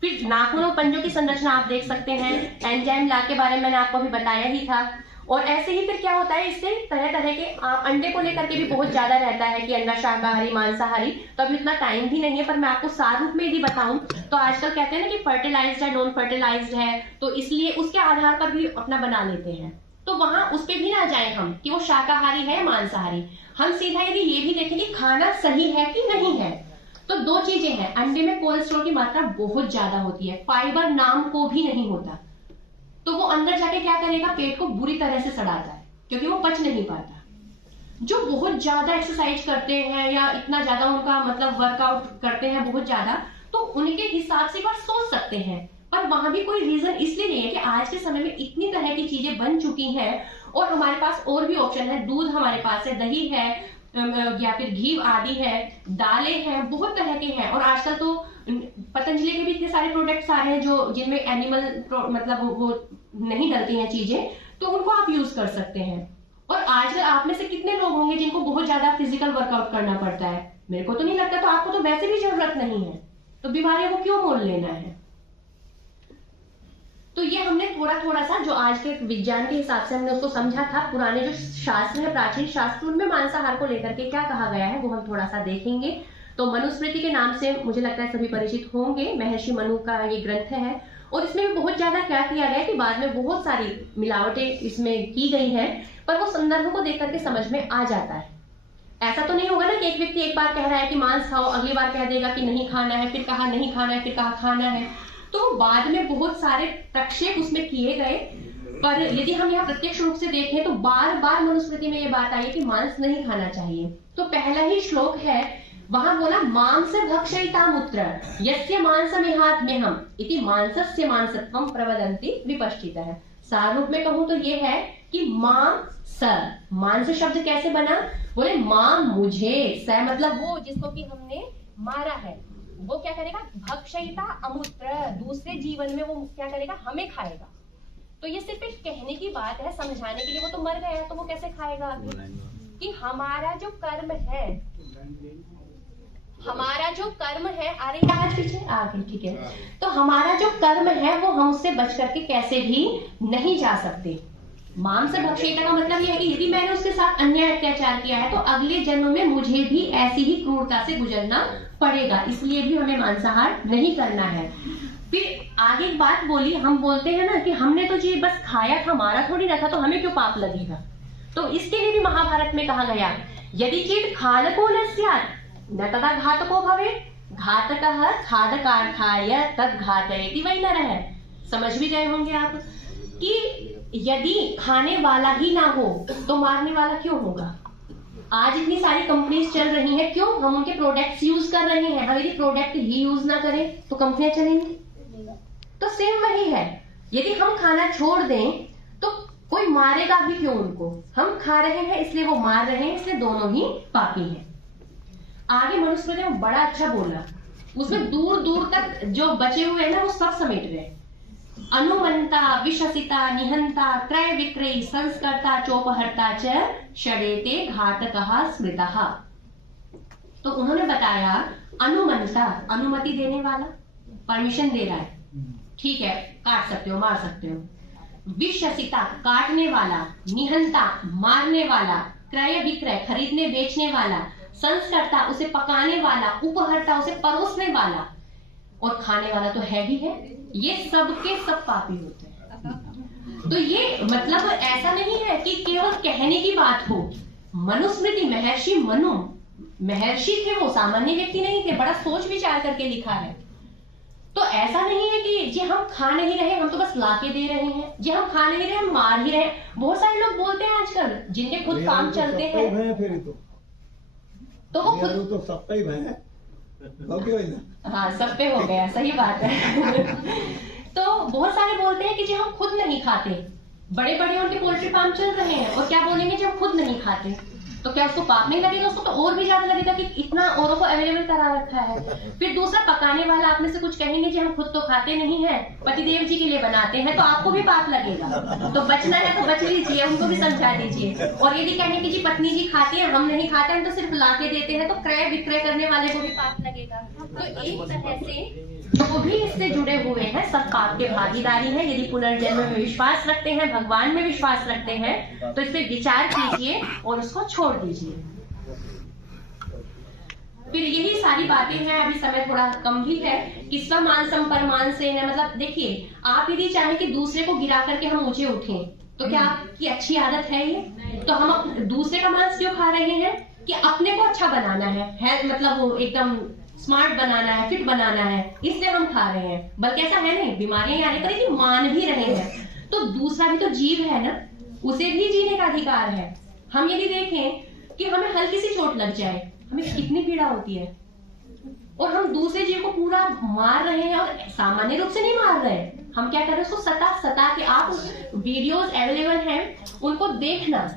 फिर नाखून और पंजों की संरचना आप देख सकते हैं। एंजाइम ला के बारे में मैंने आपको भी बताया ही था। और ऐसे ही फिर क्या होता है, इससे तरह तरह के अंडे को लेकर के भी बहुत ज्यादा रहता है कि अंडा शाकाहारी, मांसाहारी। तो अभी उतना टाइम भी नहीं है, पर मैं आपको सार रूप में यदि बताऊं तो आजकल कहते हैं ना कि फर्टिलाइज्ड है, नॉन फर्टिलाइज्ड है, तो इसलिए उसके आधार पर भी अपना बना लेते हैं। तो वहां उस पर भी ना जाए हम कि वो शाकाहारी है या मांसाहारी। हम सीधा यदि ये भी देखें कि खाना सही है कि नहीं है, तो दो चीजें हैं। अंडे में कोलेस्ट्रॉल की मात्रा बहुत ज्यादा होती है, फाइबर नाम को भी नहीं होता। तो वो अंदर जाके क्या करेगा, पेट को बुरी तरह से सड़ाता है क्योंकि वो पच नहीं पाता। जो बहुत ज्यादा एक्सरसाइज करते हैं या इतना ज्यादा उनका मतलब वर्कआउट करते हैं बहुत ज्यादा, तो उनके हिसाब से वह सोच सकते हैं। पर वहां भी कोई रीजन इसलिए नहीं है कि आज के समय में इतनी तरह की चीजें बन चुकी हैं और हमारे पास और भी ऑप्शन है। दूध हमारे पास है, दही है, या फिर घी आदि है, दालें हैं, बहुत तरह के हैं। और आजकल तो पतंजलि के भी इतने सारे प्रोडक्ट्स आ रहे हैं जो जिनमें एनिमल मतलब वो नहीं डलती हैं चीजें, तो उनको आप यूज कर सकते हैं। और आजकल आप में से कितने लोग होंगे जिनको बहुत ज्यादा फिजिकल वर्कआउट करना पड़ता है? मेरे को तो नहीं लगता। तो आपको तो वैसे भी जरूरत नहीं है, तो बीमारियों को क्यों मोल लेना है? तो ये हमने थोड़ा थोड़ा सा जो आज के विज्ञान के हिसाब से हमने उसको समझा था, पुराने जो शास्त्र है, प्राचीन शास्त्र, उनमें मांसाहार को लेकर के क्या कहा गया है वो हम थोड़ा सा देखेंगे। तो मनुस्मृति के नाम से मुझे लगता है सभी परिचित होंगे, महर्षि मनु का ये ग्रंथ है, और इसमें भी बहुत ज्यादा क्या किया गया कि बाद में बहुत सारी मिलावटें इसमें की गई हैं, पर वो संदर्भ को देख करके समझ में आ जाता है। ऐसा तो नहीं होगा ना कि एक व्यक्ति एक बार कह रहा है कि मांस खाओ, अगली बार कह देगा कि नहीं खाना है, फिर कहा नहीं खाना है, फिर कहा खाना है। तो बाद में बहुत सारे प्रक्षेप उसमें किए गए, पर यदि हम यहाँ प्रत्यक्ष रूप से देखें तो बार बार मनुस्मृति में ये बात आई है कि मांस नहीं खाना चाहिए। तो पहला ही श्लोक है, वहां बोला मांस भक्षयिता मूत्र यस्य मांसमिहात्म्यहम् इति मांसस्य मांसत्वं प्रवदन्ति विपश्चितः। सार रूप में कहूं तो ये है कि मांस शब्द कैसे बना, बोले मां मुझे, स मतलब वो जिसको कि हमने मारा है, वो क्या करेगा, भक्षयिता अमूत्र, दूसरे जीवन में वो क्या करेगा, हमें खाएगा। तो ये सिर्फ एक कहने की बात है, समझाने के लिए, वो तो मर गया तो वो कैसे खाएगा। कि हमारा जो कर्म है, हमारा जो कर्म है, आ रही आवाज पीछे आगे, ठीक है, तो हमारा जो कर्म है वो हम उससे बच करके कैसे भी नहीं जा सकते। मांस भक्षयिता का मतलब यह है कि यदि मैंने उसके साथ अन्याय अत्याचार किया है तो अगले जन्म में मुझे भी ऐसी ही क्रूरता से गुजरना पड़ेगा, इसलिए भी हमें मांसाहार नहीं करना है। फिर आगे एक बात बोली, हम बोलते हैं ना कि हमने तो जी बस खाया था, मारा थोड़ी ना था, तो हमें क्यों पाप लगेगा। तो इसके लिए भी महाभारत में कहा गया, यदि कीट खादको न स्यात् न तदा घातको भवेत् घातकः खादकार्थाय तद घातयति वै नरः। समझ भी गए होंगे आप कि यदि खाने वाला ही ना हो तो मारने वाला क्यों होगा। आज इतनी सारी कंपनीज चल रही हैं, क्यों, हम उनके प्रोडक्ट्स यूज कर रहे हैं। हम यदि प्रोडक्ट ही यूज ना करें तो कंपनियां चलेंगी। तो सेम वही है, यदि हम खाना छोड़ दें तो कोई मारेगा भी क्यों उनको, हम खा रहे हैं इसलिए वो मार रहे हैं, इसलिए दोनों ही पापी हैं। आगे मनुस्मृति में बड़ा अच्छा बोला, उसमें दूर दूर तक जो बचे हुए हैं ना वो सब समेट रहे, अनुमंता विशसिता निहंता क्रय विक्रय संस्कर्ता चोपहर्ता च षडेते घातकः स्मृतः। तो उन्होंने बताया अनुमंता, अनुमति देने वाला, परमिशन दे रहा है, ठीक है काट सकते हो मार सकते हो। विशसिता काटने वाला, निहंता मारने वाला, क्रय विक्रय खरीदने बेचने वाला, संस्कर्ता उसे पकाने वाला, उपहर्ता उसे परोसने वाला, और खाने वाला तो है ही है। ये सबके सब पापी होते हैं। तो ये मतलब ऐसा नहीं है कि केवल कहने की बात हो। मनुस्मृति, महर्षि मनु महर्षि थे, वो सामान्य व्यक्ति नहीं थे, बड़ा सोच विचार करके लिखा है। तो ऐसा नहीं है कि जी हम खा नहीं रहे, हम तो बस लाके दे रहे हैं, जी हम खा नहीं रहे, हम मार ही रहे। बहुत सारे लोग बोलते हैं आजकल जिनके खुद काम चलते हैं, तो वो खुद तो सब पे ही भय हाँ सब पे हो गया, सही बात है। तो बहुत सारे बोलते हैं कि जी हम खुद नहीं खाते, बड़े बड़े उनके पोल्ट्री फार्म चल रहे हैं, और क्या बोलेंगे जब खुद नहीं खाते, तो क्या उसको पाप नहीं लगेगा, उसको तो और भी ज्यादा लगेगा कि इतना औरों को अवेलेबल करा रखा है। फिर दूसरा पकाने वाला, आप में से कुछ कहेंगे जी हम खुद तो खाते नहीं है, पतिदेव जी के लिए बनाते हैं, तो आपको भी पाप लगेगा। तो बचना है तो बच लीजिए, उनको भी समझा दीजिए। और यदि कहें कि जी पत्नी जी खाती है, हम नहीं खाते, हम तो सिर्फ लाके देते हैं, तो क्रय विक्रय करने वाले को भी पाप लगेगा। तो एक तरह से जो भी इससे जुड़े हुए हैं सब पाप के भागीदारी है। यदि पुनर्जन्म में विश्वास रखते हैं, भगवान में विश्वास रखते हैं, तो इस पे विचार कीजिए और उसको छोड़ दीजिए। फिर यही सारी बातें हैं, अभी समय थोड़ा कम भी है कि स्वमांसम परमांसेन, मतलब देखिए आप यदि चाहें कि दूसरे को गिरा करके हम ऊंचे उठें, तो क्या आपकी अच्छी आदत है ये? तो हम दूसरे का मांस क्यों खा रहे हैं कि अपने को अच्छा बनाना है मतलब वो एकदम स्मार्ट बनाना है, फिट बनाना है, इसलिए हम खा रहे हैं। बल्कि ऐसा है नहीं, बीमारियां आने पर मान भी रहे हैं। तो दूसरा भी तो जीव है ना, उसे भी जीने का अधिकार है। हम यदि देखें कि हमें हल्की सी चोट लग जाए, हमें कितनी पीड़ा होती है, और हम दूसरे जीव को पूरा मार रहे हैं, और सामान्य रूप से नहीं मार रहे हैं, हम क्या कर रहे हैं उसको सता के। आप वीडियोस अवेलेबल हैं, उनको देखना,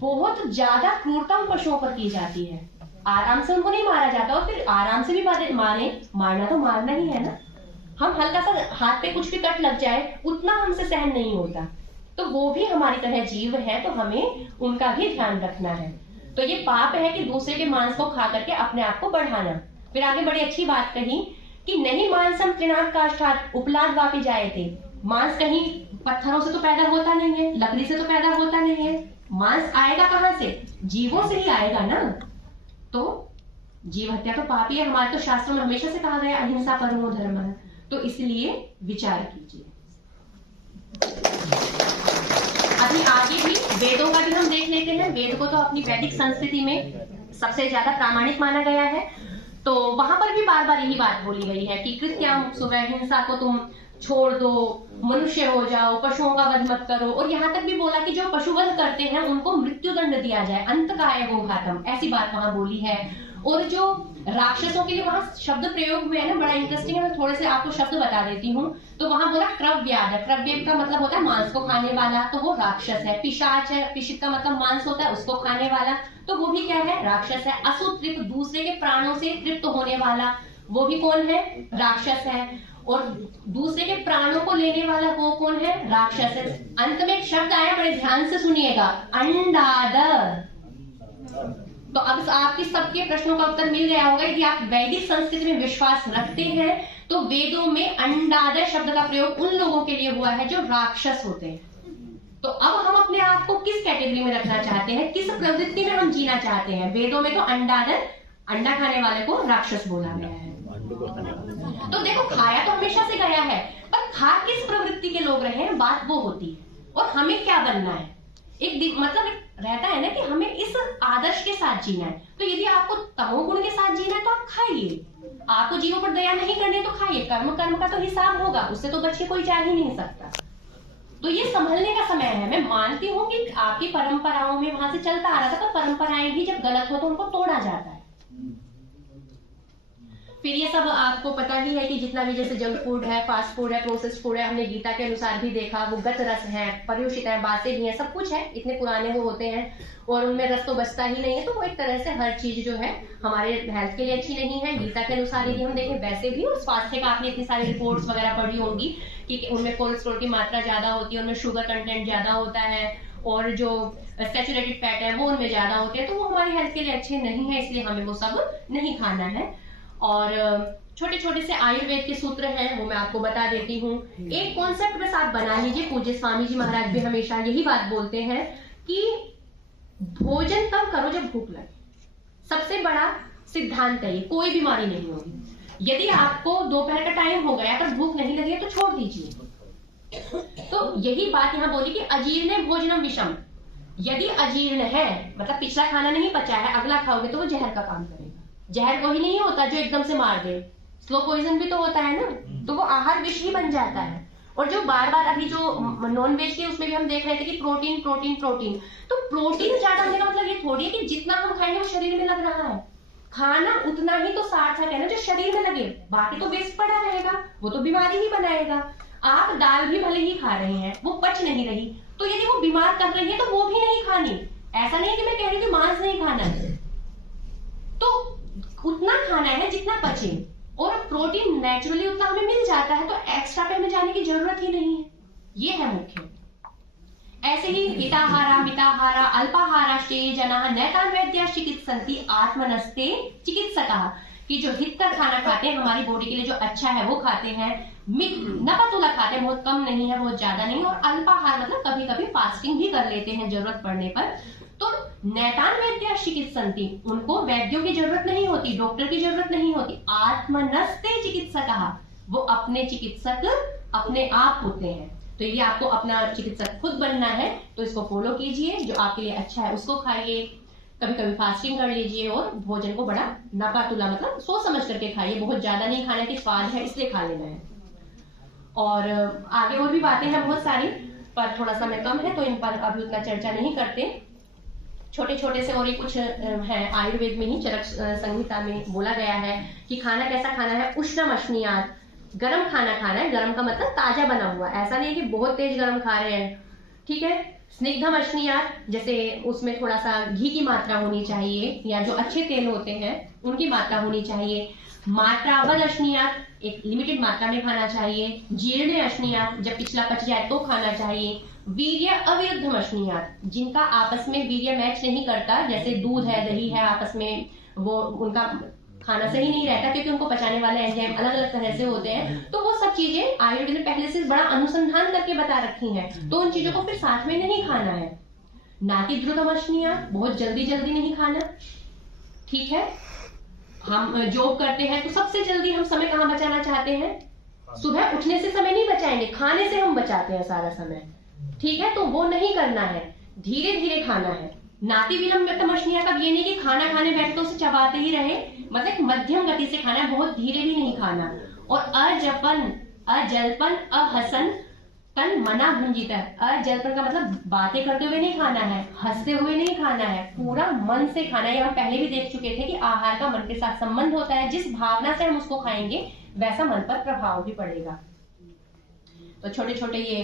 बहुत ज्यादा क्रूरता उन पशुओं पर की जाती है। आराम से उनको नहीं मारा जाता, और फिर आराम से भी मारना तो मारना ही है ना। हम हल्का सा हाथ पे कुछ भी कट लग जाए, उतना हमसे सहन नहीं होता, तो वो भी हमारी तरह जीव है, तो हमें उनका भी ध्यान रखना है। तो ये पाप है कि दूसरे के मांस को खा करके अपने आप को बढ़ाना। फिर आगे बड़ी अच्छी बात कही कि नहीं मांसम तृणात् काष्ठात् उपलाद वापि जायते मांस कहीं पत्थरों से तो पैदा होता नहीं है, लकड़ी से तो पैदा होता नहीं है, मांस आएगा कहां से? जीवों से ही आएगा ना। तो जीव हत्या तो पाप ही है, हमारे तो शास्त्रों में हमेशा से कहा गया अहिंसा परमो धर्मः। तो इसलिए विचार कीजिए। अभी आगे भी वेदों का भी हम देख लेते हैं। वेद को तो अपनी वैदिक संस्कृति में सबसे ज्यादा प्रामाणिक माना गया है, तो वहां पर भी बार बार यही बात बोली गई है कि कृत्यम सुबह, हिंसा को तुम छोड़ दो, मनुष्य हो जाओ, पशुओं का वध मत करो। और यहाँ तक भी बोला कि जो पशु वध करते हैं उनको मृत्यु दंड दिया जाए, अंतकाय गो घातम, ऐसी बात वहां बोली है। और जो राक्षसों के लिए वहां शब्द प्रयोग हुए हैं ना, बड़ा इंटरेस्टिंग है, मैं थोड़े से आपको शब्द बता देती हूँ। तो वहां बोला क्रव्याद, क्रव्य का मतलब होता है मांस को खाने वाला, तो वो राक्षस है। पिशाच है, पिशित का मतलब मांस होता है, उसको खाने वाला, तो वो भी क्या है? राक्षस है। असुतृप्त, दूसरे के प्राणों से तृप्त होने वाला, वो भी कौन है? राक्षस है। और दूसरे के प्राणों को लेने वाला वो कौन है? राक्षस है। अंत में एक शब्द आया, बड़े ध्यान से सुनिएगा, अंडादर। तो अब आपके सबके प्रश्नों का उत्तर मिल गया होगा। यदि आप वैदिक संस्कृति में विश्वास रखते हैं तो वेदों में अंडादर शब्द का प्रयोग उन लोगों के लिए हुआ है जो राक्षस होते हैं। तो अब हम अपने आप को किस कैटेगरी में रखना चाहते हैं, किस प्रवृत्ति में हम जीना चाहते हैं? वेदों में तो अंडादर, अंडा खाने वाले को राक्षस बोला गया है। तो देखो, खाया तो हमेशा से गया है, पर खा किस प्रवृत्ति के लोग रहे हैं, बात वो होती है। और हमें क्या बनना है, मतलब एक रहता है ना कि हमें इस आदर्श के साथ जीना है। तो यदि आपको तमोगुण के साथ जीना है तो आप खाइए, आपको जीवों पर दया नहीं करनी तो खाइए, कर्म का तो हिसाब होगा, उससे तो बच के कोई जा ही नहीं सकता। तो ये संभलने का समय है। मैं मानती हूँ कि आपकी परंपराओं में वहां से चलता आ रहा था, पर परंपराएं भी जब गलत हो तो उनको तोड़ा जाता है। फिर ये सब आपको पता ही है कि जितना भी जैसे जंक फूड है, फास्ट फूड है, प्रोसेस्ड फूड है, हमने गीता के अनुसार भी देखा, वो गत रस है, पर्युषित है, बासे भी है, सब कुछ है, इतने पुराने वो होते हैं और उनमें रस तो बचता ही नहीं है। तो वो एक तरह से हर चीज जो है हमारे हेल्थ के लिए अच्छी नहीं है। गीता के अनुसार यदि हम देखें वैसे भी, और स्वास्थ्य का आपने इतनी सारी रिपोर्ट्स वगैरह पढ़ी होंगी कि उनमें कोलेस्ट्रॉल की मात्रा ज्यादा होती है, उनमें शुगर कंटेंट ज्यादा होता है, और जो सैचुरेटेड फैट है वो उनमें ज्यादा होते हैं। तो वो हमारी हेल्थ के लिए अच्छे नहीं है, इसलिए हमें वो सब नहीं खाना है। और छोटे छोटे से आयुर्वेद के सूत्र हैं, वो मैं आपको बता देती हूँ। एक कॉन्सेप्ट बस आप बना लीजिए, पूज्य स्वामी जी महाराज भी हमेशा यही बात बोलते हैं कि भोजन तब करो जब भूख लगे। सबसे बड़ा सिद्धांत है ये, कोई बीमारी नहीं होगी। यदि आपको दोपहर का टाइम हो गया पर भूख नहीं लगी तो छोड़ दीजिए। तो यही बात यहाँ बोली कि अजीर्ण भोजनम विषम। यदि अजीर्ण है मतलब पिछला खाना नहीं पचा है, अगला खाओगे तो वो जहर का काम करेगा। जहर वही नहीं होता जो एकदम से मार दे, स्लो पॉइजन भी तो होता है ना, तो वो आहार विष ही बन जाता है। और जो बार बार अभी जो नॉन वेज के उसमें भी हम देख रहे थे कि प्रोटीन प्रोटीन प्रोटीन, तो प्रोटीन ज्यादा होने का मतलब ये थोड़ी है कि जितना हम खाएंगे वो शरीर में लग रहा है। खाना उतना ही तो सार्थक है ना जो शरीर में लगे, बाकी तो वेस्ट पड़ा रहेगा, वो तो बीमारी ही बनाएगा। आप दाल भी भले ही खा रहे हैं, वो पच नहीं रही, तो यदि वो बीमार कर रही है तो वो भी नहीं खानी। ऐसा नहीं कि मैं कह रही हूँ मांस नहीं खाना है, तो उतना खाना है जितना पचे, और प्रोटीन नेचुरली उतना हमें मिल जाता है, तो एक्स्ट्रा पे हमें जाने की जरूरत ही नहीं है। ये है मुख्य। ऐसे ही हिताहारा मिताहारा अल्पाहाराश्चे जनाः नैतान् वैद्याः चिकित्सन्ति आत्मनस्ते चिकित्सकाः, कि जो हित का खाना खाते हैं, हमारी बॉडी के लिए जो अच्छा है वो खाते हैं, नपतुला खाते हैं, बहुत कम नहीं है, बहुत ज्यादा नहीं, और अल्पाहार मतलब कभी कभी फास्टिंग भी कर लेते हैं जरूरत पड़ने पर। तो नैतान वैद्याः चिकित्सन्ति, उनको वैद्यों की जरूरत नहीं होती, डॉक्टर की जरूरत नहीं होती। आत्मनस्ते चिकित्सकाः, वो अपने चिकित्सक अपने आप होते हैं। तो यदि आपको अपना चिकित्सक खुद बनना है तो इसको फॉलो कीजिए, जो आपके लिए अच्छा है उसको खाइए, कभी कभी फास्टिंग कर लीजिए, और भोजन को बड़ा नापातुला मतलब सोच समझ करके खाइए, बहुत ज्यादा नहीं खाना कि स्वाद है इसलिए खा लेना है। और आगे और भी बातें हैं बहुत सारी, पर थोड़ा समय कम है तो इन पर अभी उतना चर्चा नहीं करते। छोटे छोटे से और ये कुछ है, आयुर्वेद में ही चरक संहिता में बोला गया है कि खाना कैसा खाना है। उष्णम अश्नीयात्, गर्म खाना खाना है, गर्म का मतलब ताजा बना हुआ, ऐसा नहीं कि बहुत तेज गर्म खा रहे हैं, ठीक है। स्निग्धम अश्नीयात्, जैसे उसमें थोड़ा सा घी की मात्रा होनी चाहिए, या जो अच्छे तेल होते हैं उनकी मात्रा होनी चाहिए। मात्रावद अश्नीयात्, एक लिमिटेड मात्रा में खाना चाहिए। जीर्ण अश्नीयात्, जब पिछला पच जाए तो खाना चाहिए। वीर्य अविरुद्धम अश्नीयात्, जिनका आपस में वीर्य मैच नहीं करता, जैसे दूध है दही है, आपस में वो उनका खाना सही नहीं रहता, क्योंकि उनको पचाने वाले एंजाइम अलग अलग तरह से होते हैं। तो वो सब चीजें आयुर्वेद ने पहले से बड़ा अनुसंधान करके बता रखी हैं, तो उन चीजों को फिर साथ में नहीं खाना है। ना कि द्रुतमशनियां बहुत जल्दी जल्दी नहीं खाना, ठीक है। हम जॉब करते हैं तो सबसे जल्दी हम समय कहाँ बचाना चाहते हैं? सुबह उठने से समय नहीं बचाएंगे, खाने से हम बचाते हैं सारा समय, ठीक है। तो वो नहीं करना है, धीरे धीरे खाना है। नाति विलंबितमशनिया का ये नहीं कि खाना खाने बैठ तो उसे चबाते ही रहे, मतलब मध्यम गति से खाना है, बहुत धीरे भी नहीं खाना। और अजपन, अजल्पन, अहसन, तन मना भुंजित है। अजल्पन का मतलब बातें करते हुए नहीं खाना है, हंसते हुए नहीं खाना है, पूरा मन से खाना है। ये हम पहले भी देख चुके थे कि आहार का मन के साथ संबंध होता है, जिस भावना से हम उसको खाएंगे वैसा मन पर प्रभाव भी पड़ेगा। तो छोटे छोटे ये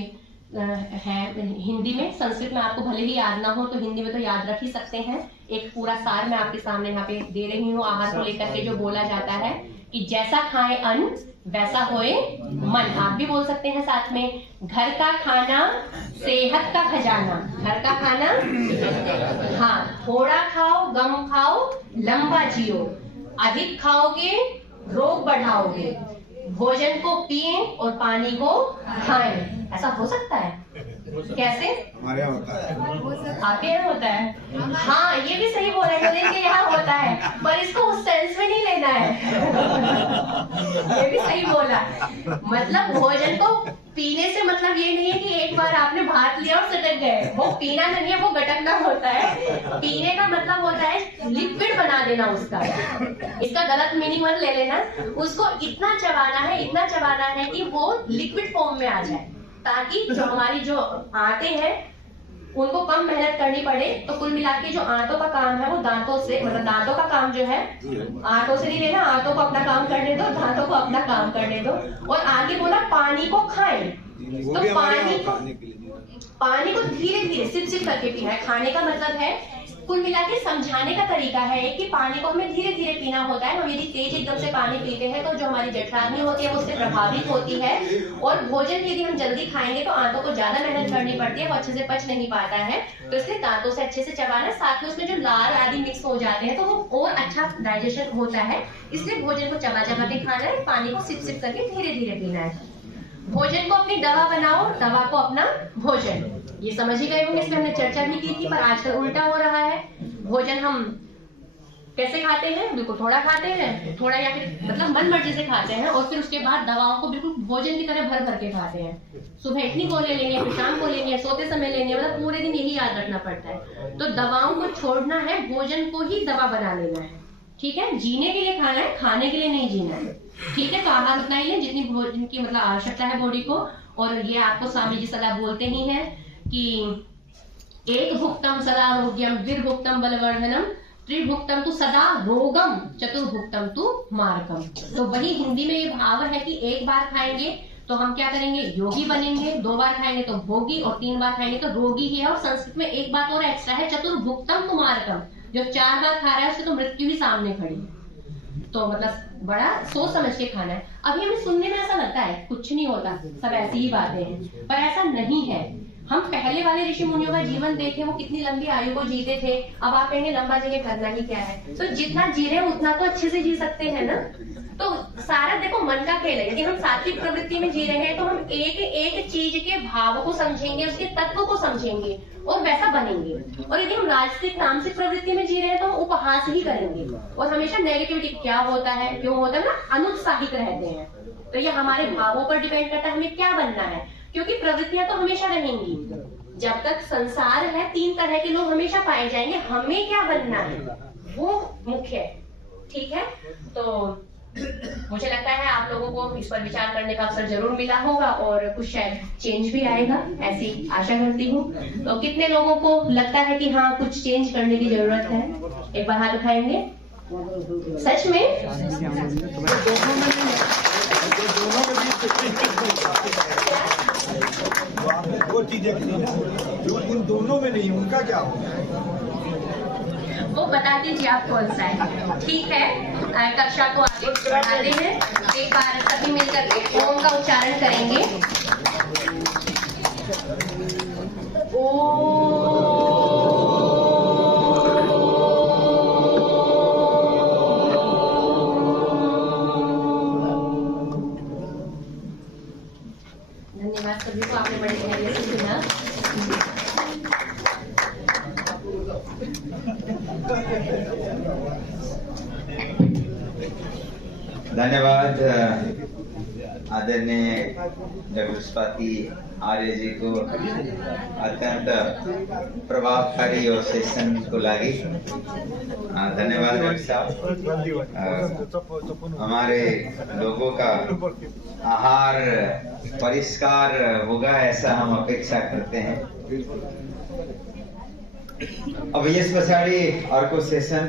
है हिंदी में, संस्कृत में आपको भले ही याद ना हो तो हिंदी में तो याद रख ही सकते हैं। एक पूरा सार मैं आपके सामने यहाँ पे दे रही हूँ आहार को लेकर के, जो बोला जाता है कि जैसा खाए अन्न वैसा होए मन। आप भी बोल सकते हैं साथ में, घर का खाना सेहत का खजाना। घर का खाना, हाँ, थोड़ा खाओ गम खाओ लंबा जियो, अधिक खाओगे रोग बढ़ाओगे, भोजन को पिए और पानी को खाएं। ऐसा हो सकता है? कैसे? हमारे यहाँ होता है, आपके यहाँ होता है? हाँ, ये भी सही बोला है, इनके यहाँ होता है, पर इसको उस सेंस में नहीं लेना है। ये भी सही बोला। मतलब भोजन को पीने से मतलब ये नहीं है कि एक बार आपने भात लिया और सटक गए, वो पीना नहीं है, वो गटकना होता है। पीने का मतलब होता है लिक्विड बना देना उसका। इसका गलत मीनिंग मत ले लेना। उसको इतना चबाना है, इतना चबाना है कि वो लिक्विड फॉर्म में आ जाए, ताकि जो हमारी जो आंतें हैं उनको कम मेहनत करनी पड़े। तो कुल मिला के जो आंतों का काम है वो दांतों से, मतलब दांतों का काम जो है आंतों से नहीं लेना, आंतों को अपना काम करने दो, दांतों को अपना काम करने दो। और आगे बोला पानी को खाएं, तो पानी को धीरे धीरे सिप सिप करके पीना है। खाने का मतलब है, कुल मिला के समझाने का तरीका है कि पानी को हमें धीरे धीरे पीना होता है। हम यदि तेज एकदम से पानी पीते हैं तो जो हमारी जठराग्नि होती है वो उससे प्रभावित होती है, और भोजन यदि हम जल्दी खाएंगे तो आंतों को ज्यादा मेहनत करनी पड़ती है, वो अच्छे से पच नहीं पाता है। तो इसलिए दांतों से अच्छे से चबाना, साथ में उसमें जो लार आदि मिक्स हो जाते हैं तो वो और अच्छा डाइजेशन होता है। इसलिए भोजन को चबा चबा के खाना है, पानी को सिप सिप करके धीरे धीरे पीना है। भोजन को अपनी दवा बनाओ, दवा को अपना भोजन। ये समझ ही गए होंगे, इसमें हमने चर्चा भी की थी, पर आजकल उल्टा हो रहा है। भोजन हम कैसे खाते हैं? बिल्कुल थोड़ा खाते हैं, थोड़ा या फिर मतलब मन मर्जी से खाते हैं, और फिर उसके बाद दवाओं को बिल्कुल भोजन की तरह भर भर के खाते हैं। सुबह इतनी को ले लेंगे, फिर शाम को लेंगे, सोते समय लेंगे, मतलब पूरे दिन यही याद रखना पड़ता है। तो दवाओं को छोड़ना है, भोजन को ही दवा बना लेना है, ठीक है। जीने के लिए खाना है, खाने के लिए नहीं जीना है, ठीक है। तो आहार उतना ही है जितनी भोजन की मतलब आवश्यकता है बॉडी को। और ये आपको स्वामी जी सदा बोलते ही हैं कि एक भुक्तम सदा रोग्यम, द्विर्भुक्तम बलवर्धनम, त्रिभुक्तम तु सदा रोगम, चतुर्भुक्तम तु मार्गम। तो वही हिंदी में ये भाव है कि एक बार खाएंगे तो हम क्या करेंगे? योगी बनेंगे, 2 बार खाएंगे तो भोगी, और 3 बार खाएंगे तो रोगी ही है। और संस्कृत में एक बात और एक्स्ट्रा है, चतुर्भुक्तम तु मार्गम। जो 4 बार खा रहा है उससे तो मृत्यु ही सामने खड़ी है। तो मतलब बड़ा सोच समझ के खाना है। अभी हमें सुनने में ऐसा लगता है कुछ नहीं होता, सब ऐसी ही बातें हैं, पर ऐसा नहीं है। हम पहले वाले ऋषि मुनियों का जीवन देखें, वो कितनी लंबी आयु को जीते थे। अब आप कहेंगे लंबा जीने करना ही क्या है? तो जितना जी रहे हैं उतना तो अच्छे से जी सकते हैं ना। तो सारा देखो मन का खेल है। यदि हम सात्विक प्रवृत्ति में जी रहे हैं तो हम एक एक चीज के भाव को समझेंगे, उसके तत्व को समझेंगे और वैसा बनेंगे। और यदि हम राजसिक तामसिक प्रवृत्ति में जी रहे हैं तो हम उपहास ही करेंगे और हमेशा नेगेटिविटी, क्या होता है क्यों होता है ना, अनुत्साहित रहते हैं। तो ये हमारे भावों पर डिपेंड करता है हमें क्या बनना है, क्योंकि प्रवृत्तियां तो हमेशा रहेंगी। जब तक संसार है 3 तरह के लोग हमेशा पाए जाएंगे, हमें क्या बनना है वो मुख्य है, ठीक है। तो मुझे लगता है आप लोगों को इस पर विचार करने का अवसर जरूर मिला होगा और कुछ शायद चेंज भी आएगा, ऐसी आशा करती हूँ। तो कितने लोगों को लगता है कि हाँ कुछ चेंज करने की जरूरत है? एक बार हाथ उठाएंगे। सच में वो चीजें जो इन दोनों में नहीं, उनका क्या होगा वो बता दीजिए आप कौन सा है, ठीक है। कक्षा को आगे बढ़ाते हैं, एक बार सभी मिलकर के ओम का उच्चारण करेंगे। ओम धन्यवाद सभी को, आपने बड़े धैर्य से सुना। धन्यवाद आदरणीय डॉक्टर स्वाति आर्य जी को, अत्यंत प्रभावकारी और सेशन को लगी। धन्यवाद डॉक्टर साहब। हमारे लोगों का आहार परिष्कार होगा ऐसा हम अपेक्षा करते हैं। अब इस पछाड़ी और को सेशन